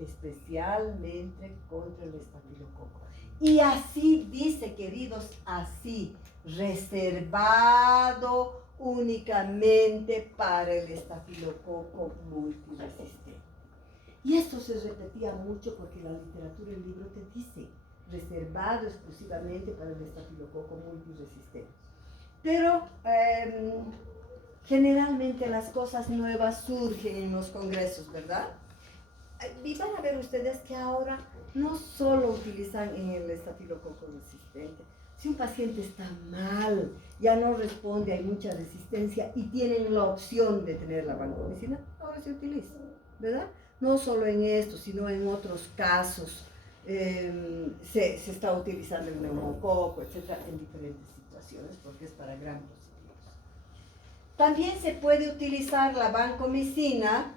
especialmente contra el estafilococo. Y así dice, queridos, así, reservado únicamente para el estafilococo multiresistente. Y esto se repetía mucho porque la literatura, el libro te dice, reservado exclusivamente para el estafilococo multiresistente. Pero generalmente las cosas nuevas surgen en los congresos, ¿verdad? Y van a ver ustedes que ahora no solo utilizan en el estafilococo resistente. Si un paciente está mal, ya no responde, hay mucha resistencia y tienen la opción de tener la vancomicina, ahora se utiliza, ¿verdad? No solo en esto, sino en otros casos. Se está utilizando el neumococo, etcétera, en diferentes situaciones porque es para gram positivos. También se puede utilizar la vancomicina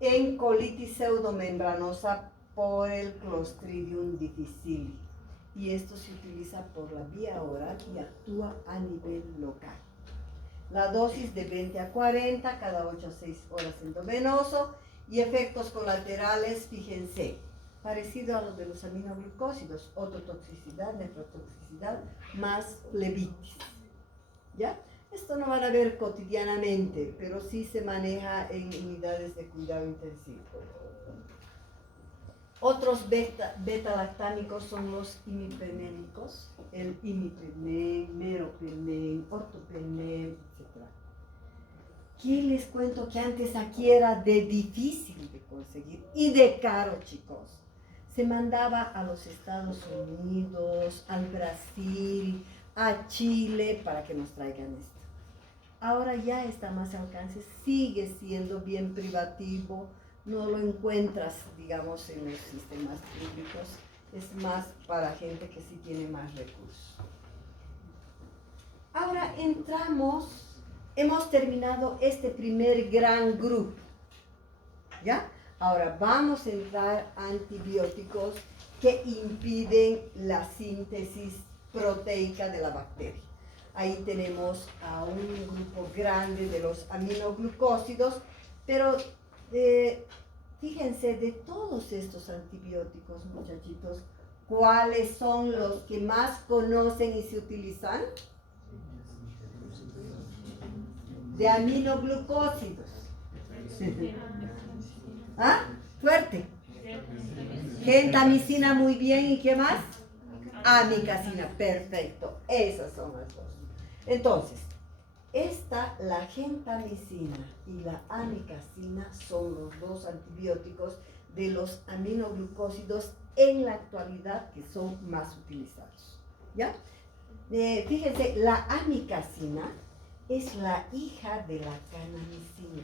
en colitis pseudomembranosa por el Clostridium difficile. Y esto se utiliza por la vía oral y actúa a nivel local. La dosis de 20 a 40 cada 8 a 6 horas endovenoso y efectos colaterales, fíjense, parecido a los de los aminoglucósidos, ototoxicidad, nefrotoxicidad, más flebitis. ¿Ya? Esto no van a ver cotidianamente, pero sí se maneja en unidades de cuidado intensivo. Otros beta-lactámicos son los imipenémicos, el imipenem, meropenem, ortopenem, etc. ¿Qué les cuento que antes aquí era de difícil de conseguir y de caro, chicos? Se mandaba a los Estados Unidos, al Brasil, a Chile para que nos traigan esto. Ahora ya está más al alcance, sigue siendo bien privativo, no lo encuentras, digamos, en los sistemas públicos, es más para gente que sí tiene más recursos. Ahora hemos terminado este primer gran grupo, ¿ya? Ahora vamos a entrar a antibióticos que impiden la síntesis proteica de la bacteria. Ahí tenemos a un grupo grande de los aminoglucósidos, pero fíjense, de todos estos antibióticos, muchachitos, ¿cuáles son los que más conocen y se utilizan? De aminoglucósidos. ¿Ah? Fuerte. Gentamicina, muy bien. ¿Y qué más? Amicacina, perfecto. Esas son las dos. Entonces, la gentamicina y la amicacina son los dos antibióticos de los aminoglucósidos en la actualidad que son más utilizados. ¿Ya? Fíjense, la amicacina es la hija de la canamicina.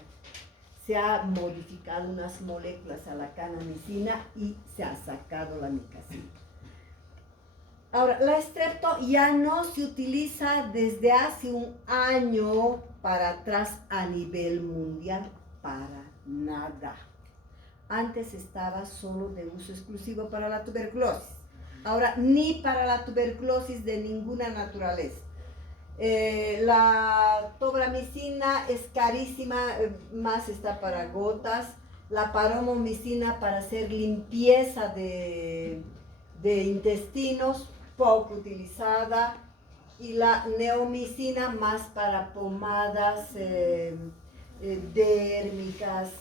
Se ha modificado unas moléculas a la canamicina y se ha sacado la amicacina. Ahora, la estrepto ya no se utiliza desde hace un año para atrás a nivel mundial para nada. Antes estaba solo de uso exclusivo para la tuberculosis. Ahora, ni para la tuberculosis de ninguna naturaleza. La tobramicina es carísima, más está para gotas. La paromomicina para hacer limpieza de intestinos, poco utilizada. Y la neomicina más para pomadas dérmicas,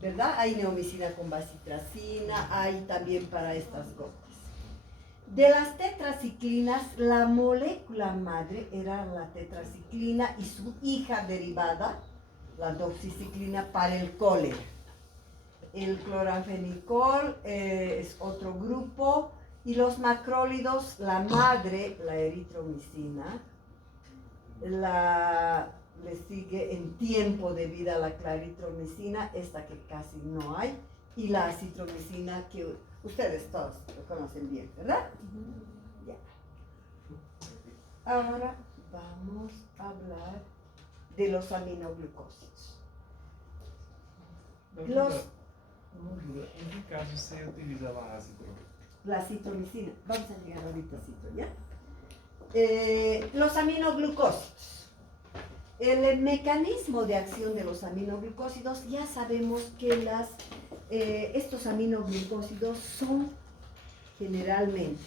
¿verdad? Hay neomicina con bacitracina, hay también para estas gotas. De las tetraciclinas, la molécula madre era la tetraciclina y su hija derivada, la doxiciclina para el cólera. El cloranfenicol es otro grupo y los macrólidos, la madre, la eritromicina, le sigue en tiempo de vida la claritromicina, esta que casi no hay, y la acitromicina que ustedes todos lo conocen bien, ¿verdad? Ya. Ahora vamos a hablar de los aminoglucósidos. Em que caso se utiliza a ácido? La citromicina, vamos a llegar ahorita a citro, ¿ya? Los aminoglucósidos. El mecanismo de acción de los aminoglucósidos, ya sabemos que estos aminoglucósidos son generalmente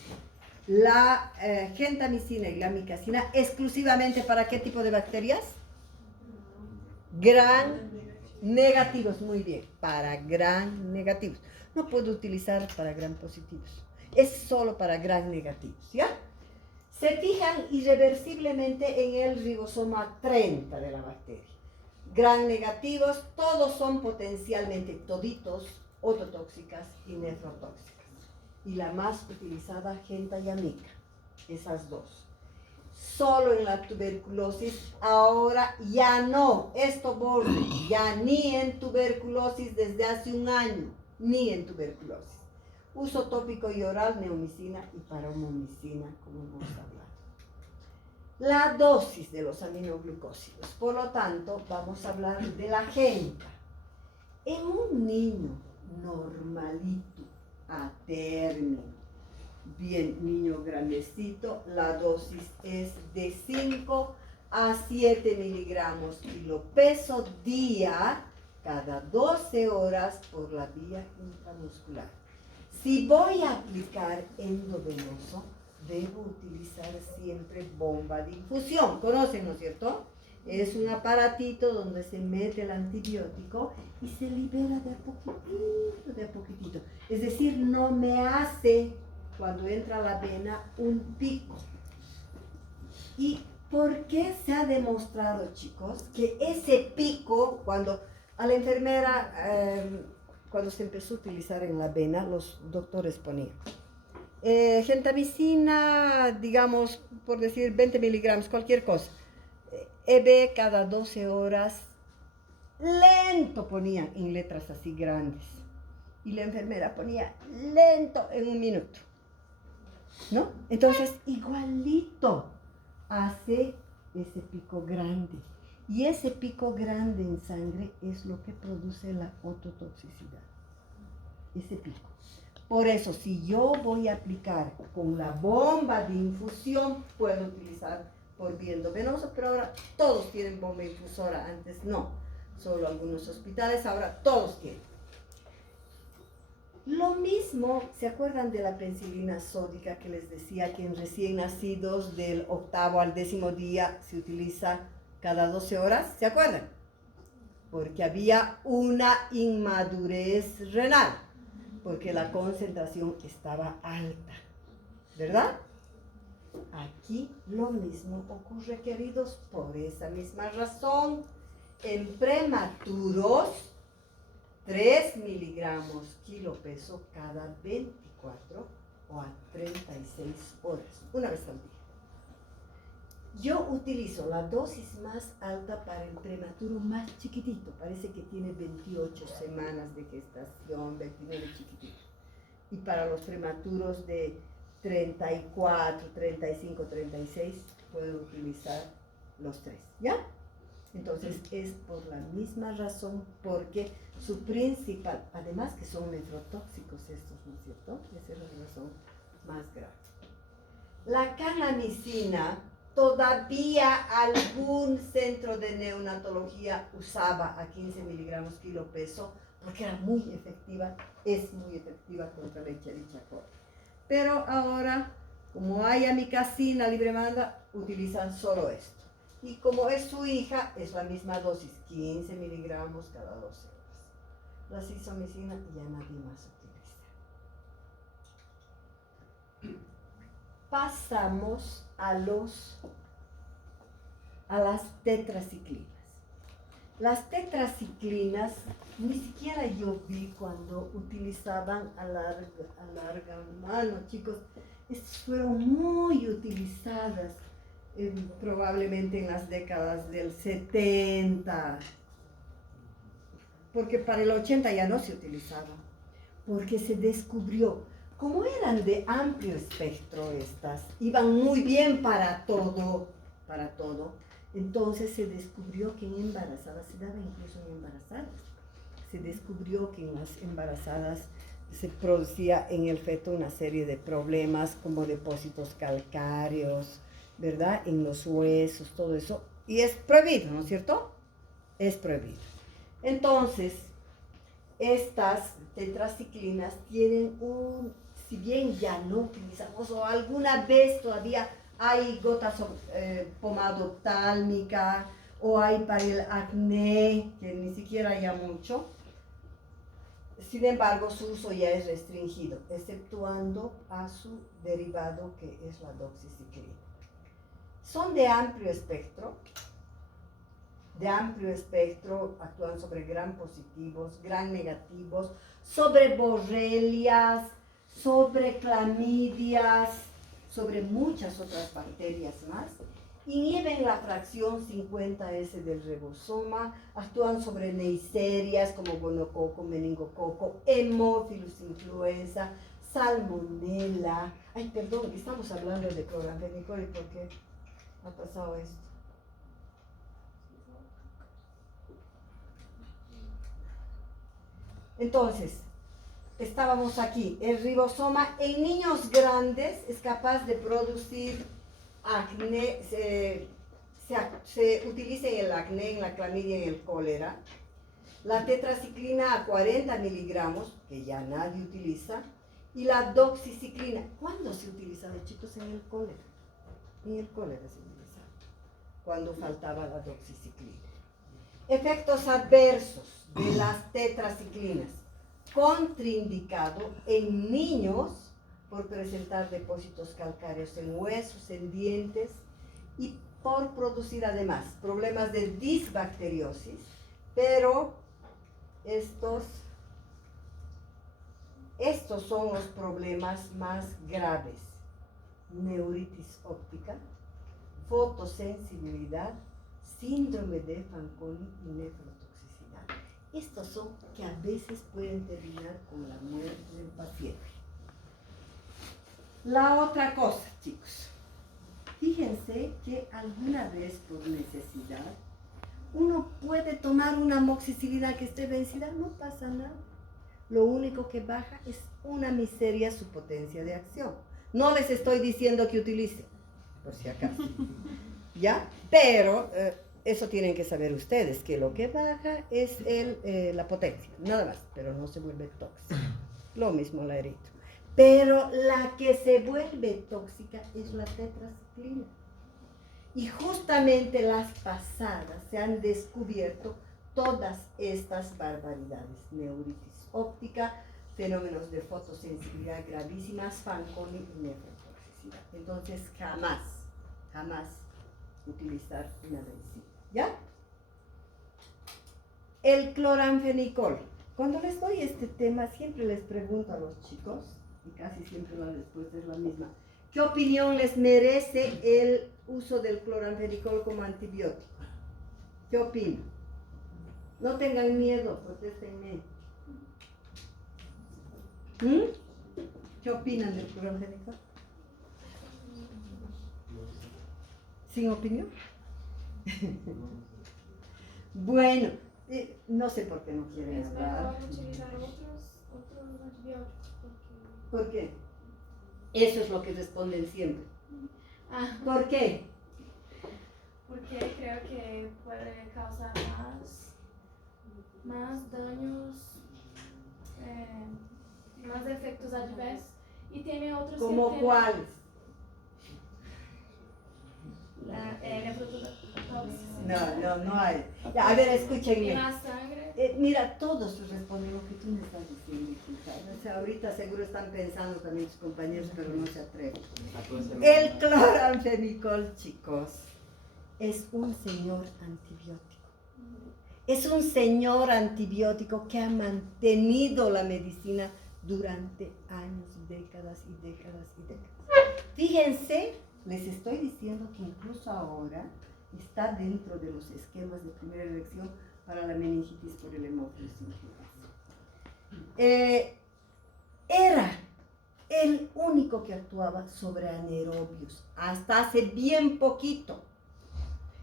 la gentamicina y la micacina exclusivamente para ¿qué tipo de bacterias? Gram negativos, muy bien, para gram negativos. No puedo utilizar para gram positivos, es solo para gram negativos, ¿ya? Se fijan irreversiblemente en el ribosoma 30 de la bacteria. Gram negativos, todos son potencialmente toditos, ototóxicas y nefrotóxicas. Y la más utilizada, genta y amica, esas dos. Solo en la tuberculosis, ahora ya no, esto borde, ya ni en tuberculosis desde hace un año, ni en tuberculosis. Uso tópico y oral, neomicina y paromomicina, como hemos hablado. La dosis de los aminoglucósidos, por lo tanto, vamos a hablar de la genta. En un niño normalito, atérmino, bien, niño grandecito, la dosis es de 5 a 7 miligramos kilo peso día, cada 12 horas por la vía intramuscular. Si voy a aplicar endovenoso, debo utilizar siempre bomba de infusión. ¿Conocen, no es cierto? Es un aparatito donde se mete el antibiótico y se libera de a poquitito. Es decir, no me hace, cuando entra a la vena, un pico. ¿Y por qué se ha demostrado, chicos, que ese pico, cuando a la enfermera, cuando se empezó a utilizar en la vena, los doctores ponían gentamicina, digamos, por decir 20 miligramos, cualquier cosa, EB cada 12 horas, lento ponían en letras así grandes, y la enfermera ponía lento en un minuto, ¿no? Entonces, igualito hace ese pico grande, y ese pico grande en sangre es lo que produce la ototoxicidad, ese pico. Por eso, si yo voy a aplicar con la bomba de infusión, puedo utilizar por vía endovenosa, pero ahora todos tienen bomba infusora, antes no, solo algunos hospitales, ahora todos tienen. Lo mismo, ¿se acuerdan de la penicilina sódica que les decía que en recién nacidos del 8º al 10º día se utiliza cada 12 horas? ¿Se acuerdan? Porque había una inmadurez renal, porque la concentración estaba alta, ¿verdad? Aquí lo mismo ocurre, queridos, por esa misma razón. En prematuros, 3 miligramos kilo peso cada 24 o a 36 horas, una vez al día. Yo utilizo la dosis más alta para el prematuro más chiquitito, parece que tiene 28 semanas de gestación, 29 chiquitito. Y para los prematuros de 34, 35, 36, pueden utilizar los tres, ¿ya? Entonces es por la misma razón, porque su principal, además que son nefrotóxicos estos, ¿no es cierto? Esa es la razón más grave. La canamicina, todavía algún centro de neonatología usaba a 15 miligramos kilo peso, porque era muy efectiva, es muy efectiva contra la Escherichia coli. Pero ahora, como hay amicacina libre demanda, utilizan solo esto. Y como es su hija, es la misma dosis, 15 miligramos cada 12 horas. La sizomicina ya nadie más utiliza. Pasamos a las tetraciclinas. Las tetraciclinas, ni siquiera yo vi cuando utilizaban a larga mano, chicos. Estas fueron muy utilizadas probablemente en las décadas del 70, porque para el 80 ya no se utilizaban, porque se descubrió, como eran de amplio espectro estas, iban muy bien para todo, entonces se descubrió que en embarazadas, se daba incluso en embarazadas, se descubrió que en las embarazadas se producía en el feto una serie de problemas como depósitos calcáreos, ¿verdad? En los huesos, todo eso. Y es prohibido, ¿no es cierto? Es prohibido. Entonces, estas tetraciclinas tienen si bien ya no utilizamos, o alguna vez todavía hay gotas pomada oftálmica, o hay para el acné, que ni siquiera hay mucho. Sin embargo, su uso ya es restringido, exceptuando a su derivado, que es la doxiciclina. Son de amplio espectro, actúan sobre gram positivos, gram negativos, sobre borrelias, sobre clamidias, sobre muchas otras bacterias más. Inhiben la fracción 50S del ribosoma, actúan sobre neiserias como gonococo, meningococo, hemófilus influenza, salmonella. Ay, perdón, estamos hablando de cloranfenicol, ¿y por qué ha pasado esto? Entonces, estábamos aquí. El ribosoma en niños grandes es capaz de producir acné, se utiliza en el acné, en la clamidia, en el cólera. La tetraciclina a 40 miligramos, que ya nadie utiliza, y la doxiciclina. ¿Cuándo se utilizaba, chicos? En el cólera. En el cólera se utilizaba, cuando faltaba la doxiciclina. Efectos adversos de las tetraciclinas. Contraindicado en niños por presentar depósitos calcáreos en huesos, en dientes, y por producir además problemas de disbacteriosis, pero estos son los problemas más graves: neuritis óptica, fotosensibilidad, síndrome de Fanconi y nefrotoxicidad. Estos son que a veces pueden terminar con la muerte del paciente. La otra cosa, chicos, fíjense que alguna vez por necesidad uno puede tomar una amoxicilina que esté vencida, no pasa nada. Lo único que baja es una miseria su potencia de acción. No les estoy diciendo que utilicen, por si acaso, ¿ya? Pero eso tienen que saber ustedes, que lo que baja es la potencia, nada más, pero no se vuelve tóxica. Lo mismo la eritro. Pero la que se vuelve tóxica es la tetraciclina. Y justamente las pasadas se han descubierto todas estas barbaridades: neuritis óptica, fenómenos de fotosensibilidad gravísimas, Fanconi y nefrotoxicidad. Entonces jamás utilizar una benzina, ¿ya? El cloranfenicol. Cuando les doy este tema, siempre les pregunto a los chicos, y casi siempre la respuesta es la misma: ¿qué opinión les merece el uso del cloranfenicol como antibiótico? ¿Qué opinan? No tengan miedo, protéstenme. ¿Qué opinan del cloranfenicol? ¿Sin opinión? Bueno, no sé por qué no quieren Es hablar. mejor utilizar otros antibióticos porque... ¿Por qué? Eso es lo que responden siempre. Ah, ¿Por qué? porque creo que puede causar más daños, más efectos adversos y tiene otros ¿Como que cuáles? No hay. Ya, a ver, en escúchenme. la sangre. Mira, todos responden lo que tú me estás diciendo, hijita. O sea, ahorita seguro están pensando también tus compañeros, pero no se atreven. El cloranfenicol, chicos, es un señor antibiótico. Es un señor antibiótico que ha mantenido la medicina durante años, décadas y décadas y décadas. Fíjense, les estoy diciendo que incluso ahora está dentro de los esquemas de primera elección para la meningitis por el hemófilos influenza. Era el único que actuaba sobre anaerobios hasta hace bien poquito.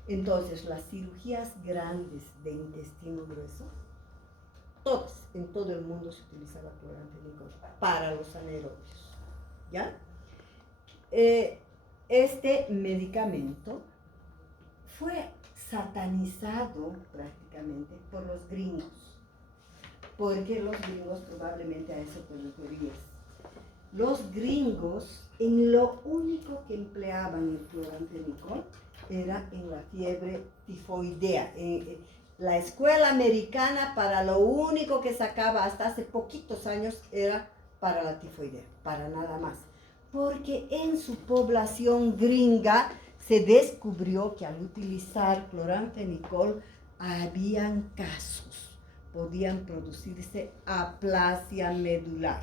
Entonces, las cirugías grandes de intestino grueso, todas, en todo el mundo se utilizaba cloranfenicol para los anaerobios, ¿ya? Este medicamento fue satanizado prácticamente por los gringos, porque los gringos probablemente a eso te referías. Los gringos, en lo único que empleaban el cloranfenicol era en la fiebre tifoidea. La escuela americana para lo único que sacaba hasta hace poquitos años era para la tifoidea, para nada más. Porque en su población gringa se descubrió que al utilizar cloranfenicol habían casos, podían producirse aplasia medular.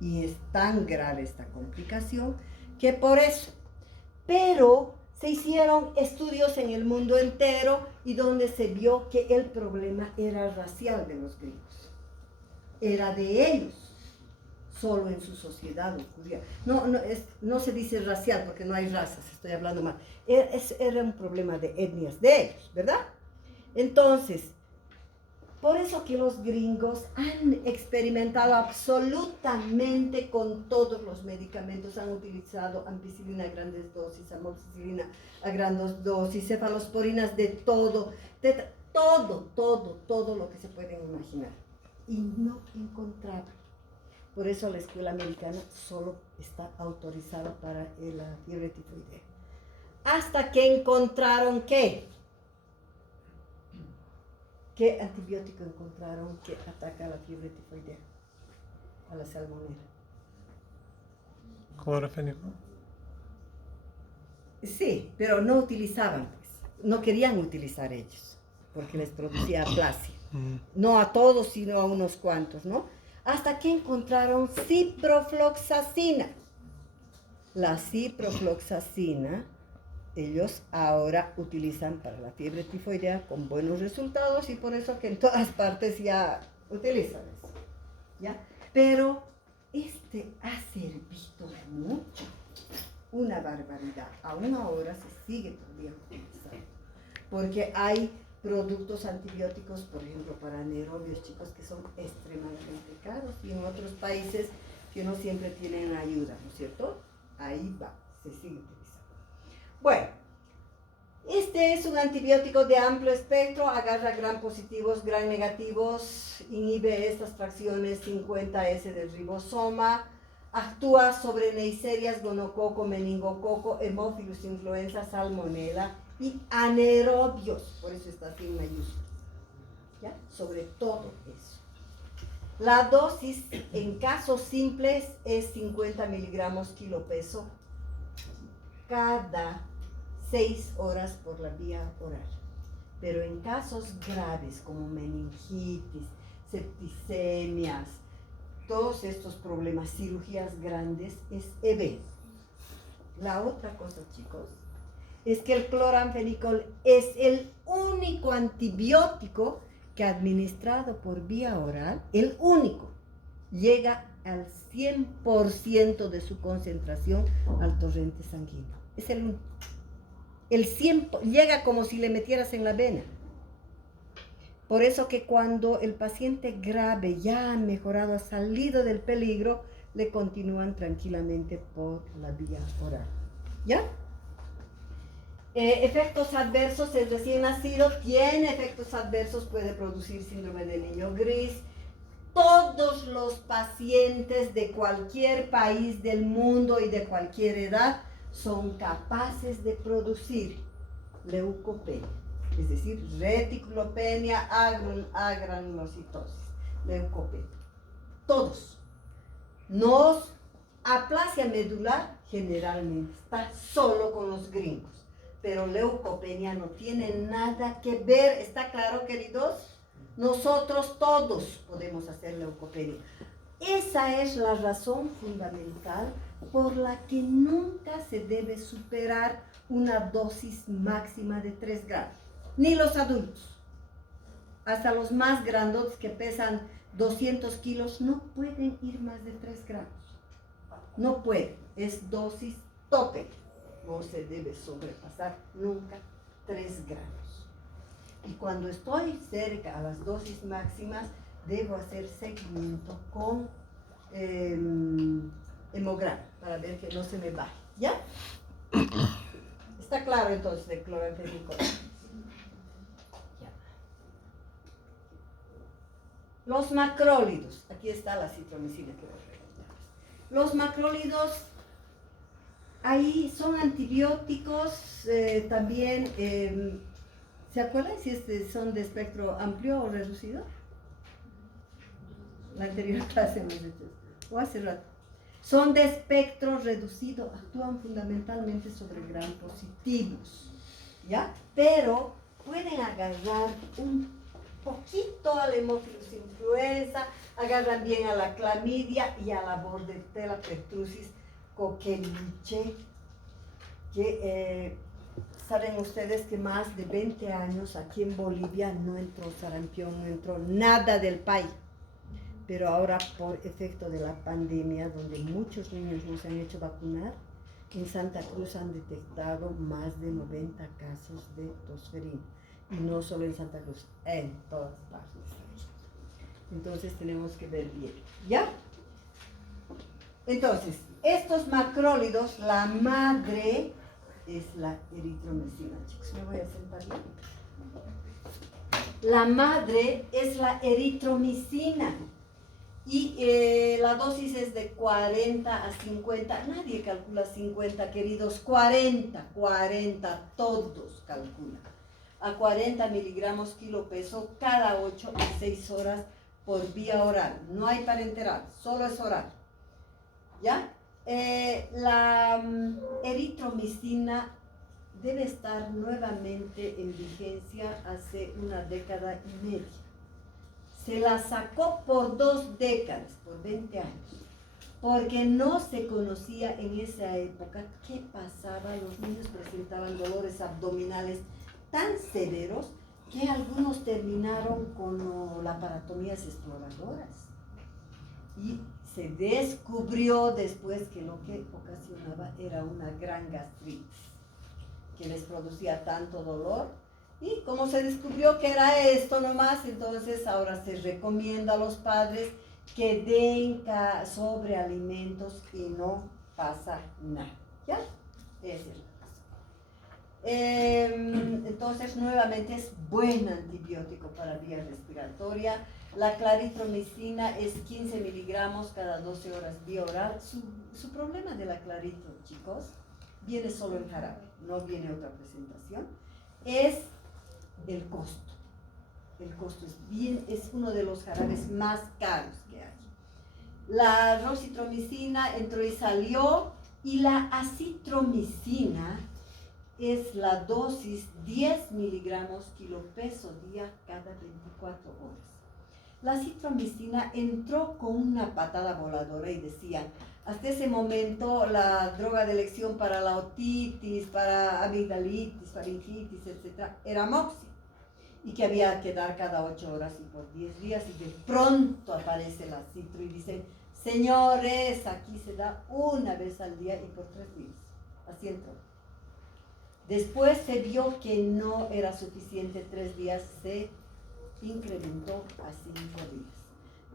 Y es tan grave esta complicación que por eso. Pero se hicieron estudios en el mundo entero y donde se vio que el problema era racial de los gringos. Era de ellos. Solo en su sociedad ocurría. No se dice racial porque no hay razas, estoy hablando mal. Era un problema de etnias de ellos, ¿verdad? Entonces, por eso que los gringos han experimentado absolutamente con todos los medicamentos. Han utilizado ampicilina a grandes dosis, amoxicilina a grandes dosis, cefalosporinas de todo, todo lo que se pueden imaginar. Y no encontraban. Por eso la escuela americana solo está autorizada para la fiebre tifoidea. Hasta que encontraron ¿qué antibiótico encontraron que ataca a la fiebre tifoidea? A la salmonela. Cloranfenicol. Sí, pero no utilizaban, pues. No querían utilizar ellos, porque les producía aplasia. No a todos, sino a unos cuantos, ¿no? Hasta que encontraron ciprofloxacina. La ciprofloxacina, ellos ahora utilizan para la fiebre tifoidea con buenos resultados y por eso que en todas partes ya utilizan eso, ¿ya? Pero ha servido mucho, una barbaridad. Aún ahora se sigue todavía utilizando, porque hay productos antibióticos, por ejemplo, para anaerobios, chicos, que son extremadamente caros y en otros países que no siempre tienen ayuda, ¿no es cierto? Ahí va, se sigue utilizando. Bueno, este es un antibiótico de amplio espectro, agarra gram positivos, gram negativos, inhibe estas fracciones 50S del ribosoma, actúa sobre neiserias, gonococo, meningococo, hemófilos influenza, salmonela y anaerobios, por eso está así en mayúsculas, ¿ya? Sobre todo eso. La dosis en casos simples es 50 miligramos kilo peso cada 6 horas por la vía oral. Pero en casos graves como meningitis, septicemias, todos estos problemas, cirugías grandes, es EB. La otra cosa, chicos, es que el cloranfenicol es el único antibiótico que administrado por vía oral, el único, llega al 100% de su concentración al torrente sanguíneo. Es el único. El 100 llega como si le metieras en la vena. Por eso que cuando el paciente grave ya ha mejorado, ha salido del peligro, le continúan tranquilamente por la vía oral. ¿Ya? Efectos adversos, el recién nacido tiene efectos adversos, puede producir síndrome del niño gris. Todos los pacientes de cualquier país del mundo y de cualquier edad son capaces de producir leucopenia, es decir, reticulopenia, agranulocitosis, leucopenia. Todos. Aplasia medular generalmente está solo con los gringos, pero leucopenia no tiene nada que ver. ¿Está claro, queridos? Nosotros todos podemos hacer leucopenia. Esa es la razón fundamental por la que nunca se debe superar una dosis máxima de 3 gramos. Ni los adultos. Hasta los más grandes que pesan 200 kilos no pueden ir más de 3 gramos. No pueden. Es dosis tope. No se debe sobrepasar nunca 3 gramos. Y cuando estoy cerca a las dosis máximas, debo hacer seguimiento con hemograma para ver que no se me baje. ¿Ya? ¿Está claro entonces el cloranfenicol? Ya. Los macrólidos. Aquí está la citromicina que voy a preguntar. Los macrólidos, ahí son antibióticos también. ¿Se acuerdan si son de espectro amplio o reducido? La anterior clase hemos hecho esto, o hace rato. Son de espectro reducido, actúan fundamentalmente sobre gram positivos, ¿ya? Pero pueden agarrar un poquito al Haemophilus influenza, agarran bien a la clamidia y a la Bordetella pertussis coqueluche, que saben ustedes que más de 20 años aquí en Bolivia no entró sarampión, no entró nada del país. Pero ahora por efecto de la pandemia, donde muchos niños no se han hecho vacunar, en Santa Cruz han detectado más de 90 casos de tosferina. Y no solo en Santa Cruz, en todas partes. Entonces tenemos que ver bien, ¿ya? Entonces, estos macrólidos, la madre es la eritromicina, chicos. Me voy a sentar bien. La madre es la eritromicina. Y la dosis es de 40 a 50, nadie calcula 50, queridos, 40, todos calculan. A 40 miligramos kilo peso cada 8 y 6 horas por vía oral. No hay parenteral, solo es oral. ¿Ya? La eritromicina debe estar nuevamente en vigencia hace una década y media. Se la sacó por 2 décadas, por 20 años, porque no se conocía en esa época qué pasaba. Los niños presentaban dolores abdominales tan severos que algunos terminaron con laparotomías exploradoras. Y se descubrió después que lo que ocasionaba era una gran gastritis, que les producía tanto dolor. Y como se descubrió que era esto nomás, entonces ahora se recomienda a los padres que den sobre alimentos y no pasa nada. ¿Ya? Esa es la razón. Entonces, nuevamente es buen antibiótico para vía respiratoria. La claritromicina es 15 miligramos cada 12 horas vía oral. Su problema de la claritro, chicos, viene solo en jarabe, no viene otra presentación. Es el costo. El costo es uno de los jarabes más caros que hay. La rocitromicina entró y salió, y la acitromicina es la dosis 10 miligramos kilo peso día cada 24 horas. La acitromicina entró con una patada voladora y decían, hasta ese momento la droga de elección para la otitis, para amigdalitis, faringitis, etc., era moxi, y que había que dar cada 8 horas y por 10 días, y de pronto aparece la citro y dicen, señores, aquí se da una vez al día y por 3 días. Así entró. Después se vio que no era suficiente 3 días, se incrementó a 5 días.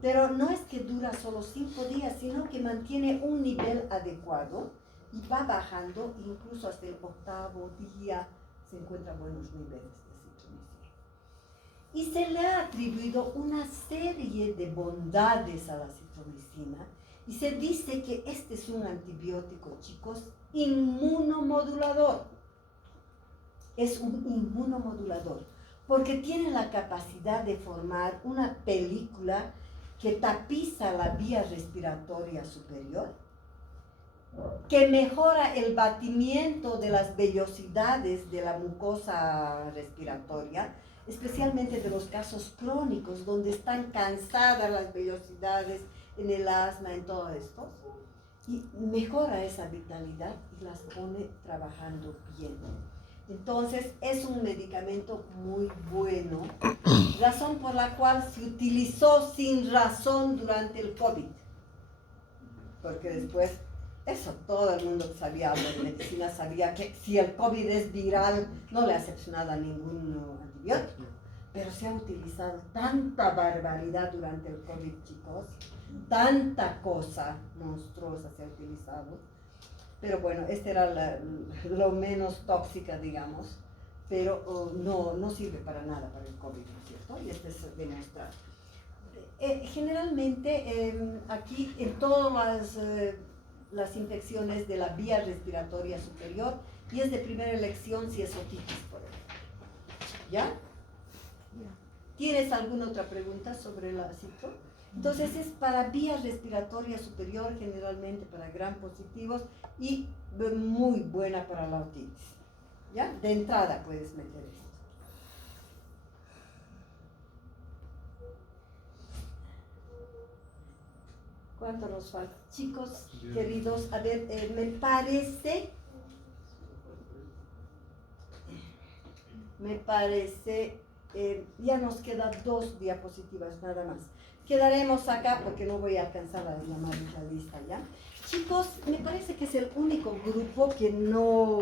Pero no es que dura solo 5 días, sino que mantiene un nivel adecuado y va bajando, incluso hasta el 8º día se encuentran buenos niveles de citromicina. Y se le ha atribuido una serie de bondades a la citromicina y se dice que este es un antibiótico, chicos, inmunomodulador. Es un inmunomodulador porque tiene la capacidad de formar una película que tapiza la vía respiratoria superior, que mejora el batimiento de las vellosidades de la mucosa respiratoria, especialmente de los casos crónicos, donde están cansadas las vellosidades en el asma, en todo esto, y mejora esa vitalidad y las pone trabajando bien. Entonces, es un medicamento muy bueno, razón por la cual se utilizó sin razón durante el COVID, porque después, eso, todo el mundo que sabía algo de medicina sabía que si el COVID es viral, no le hace nada a ningún antibiótico, pero se ha utilizado tanta barbaridad durante el COVID, chicos, tanta cosa monstruosa se ha utilizado. Pero bueno, esta era lo menos tóxica, digamos, pero no sirve para nada para el COVID, ¿no es cierto? Y esto es demostrado. Generalmente, aquí en todas las infecciones de la vía respiratoria superior, y es de primera elección si es otitis, por ejemplo. ¿Ya? ¿Tienes alguna otra pregunta sobre la cito? Entonces es para vía respiratoria superior, generalmente para gram positivos y muy buena para la otitis. ¿Ya? De entrada puedes meter esto. ¿Cuánto nos falta? Chicos, queridos, a ver, me parece, ya nos quedan 2 diapositivas nada más. Quedaremos acá porque no voy a alcanzar a llamar la lista, ¿ya? Chicos, me parece que es el único grupo que no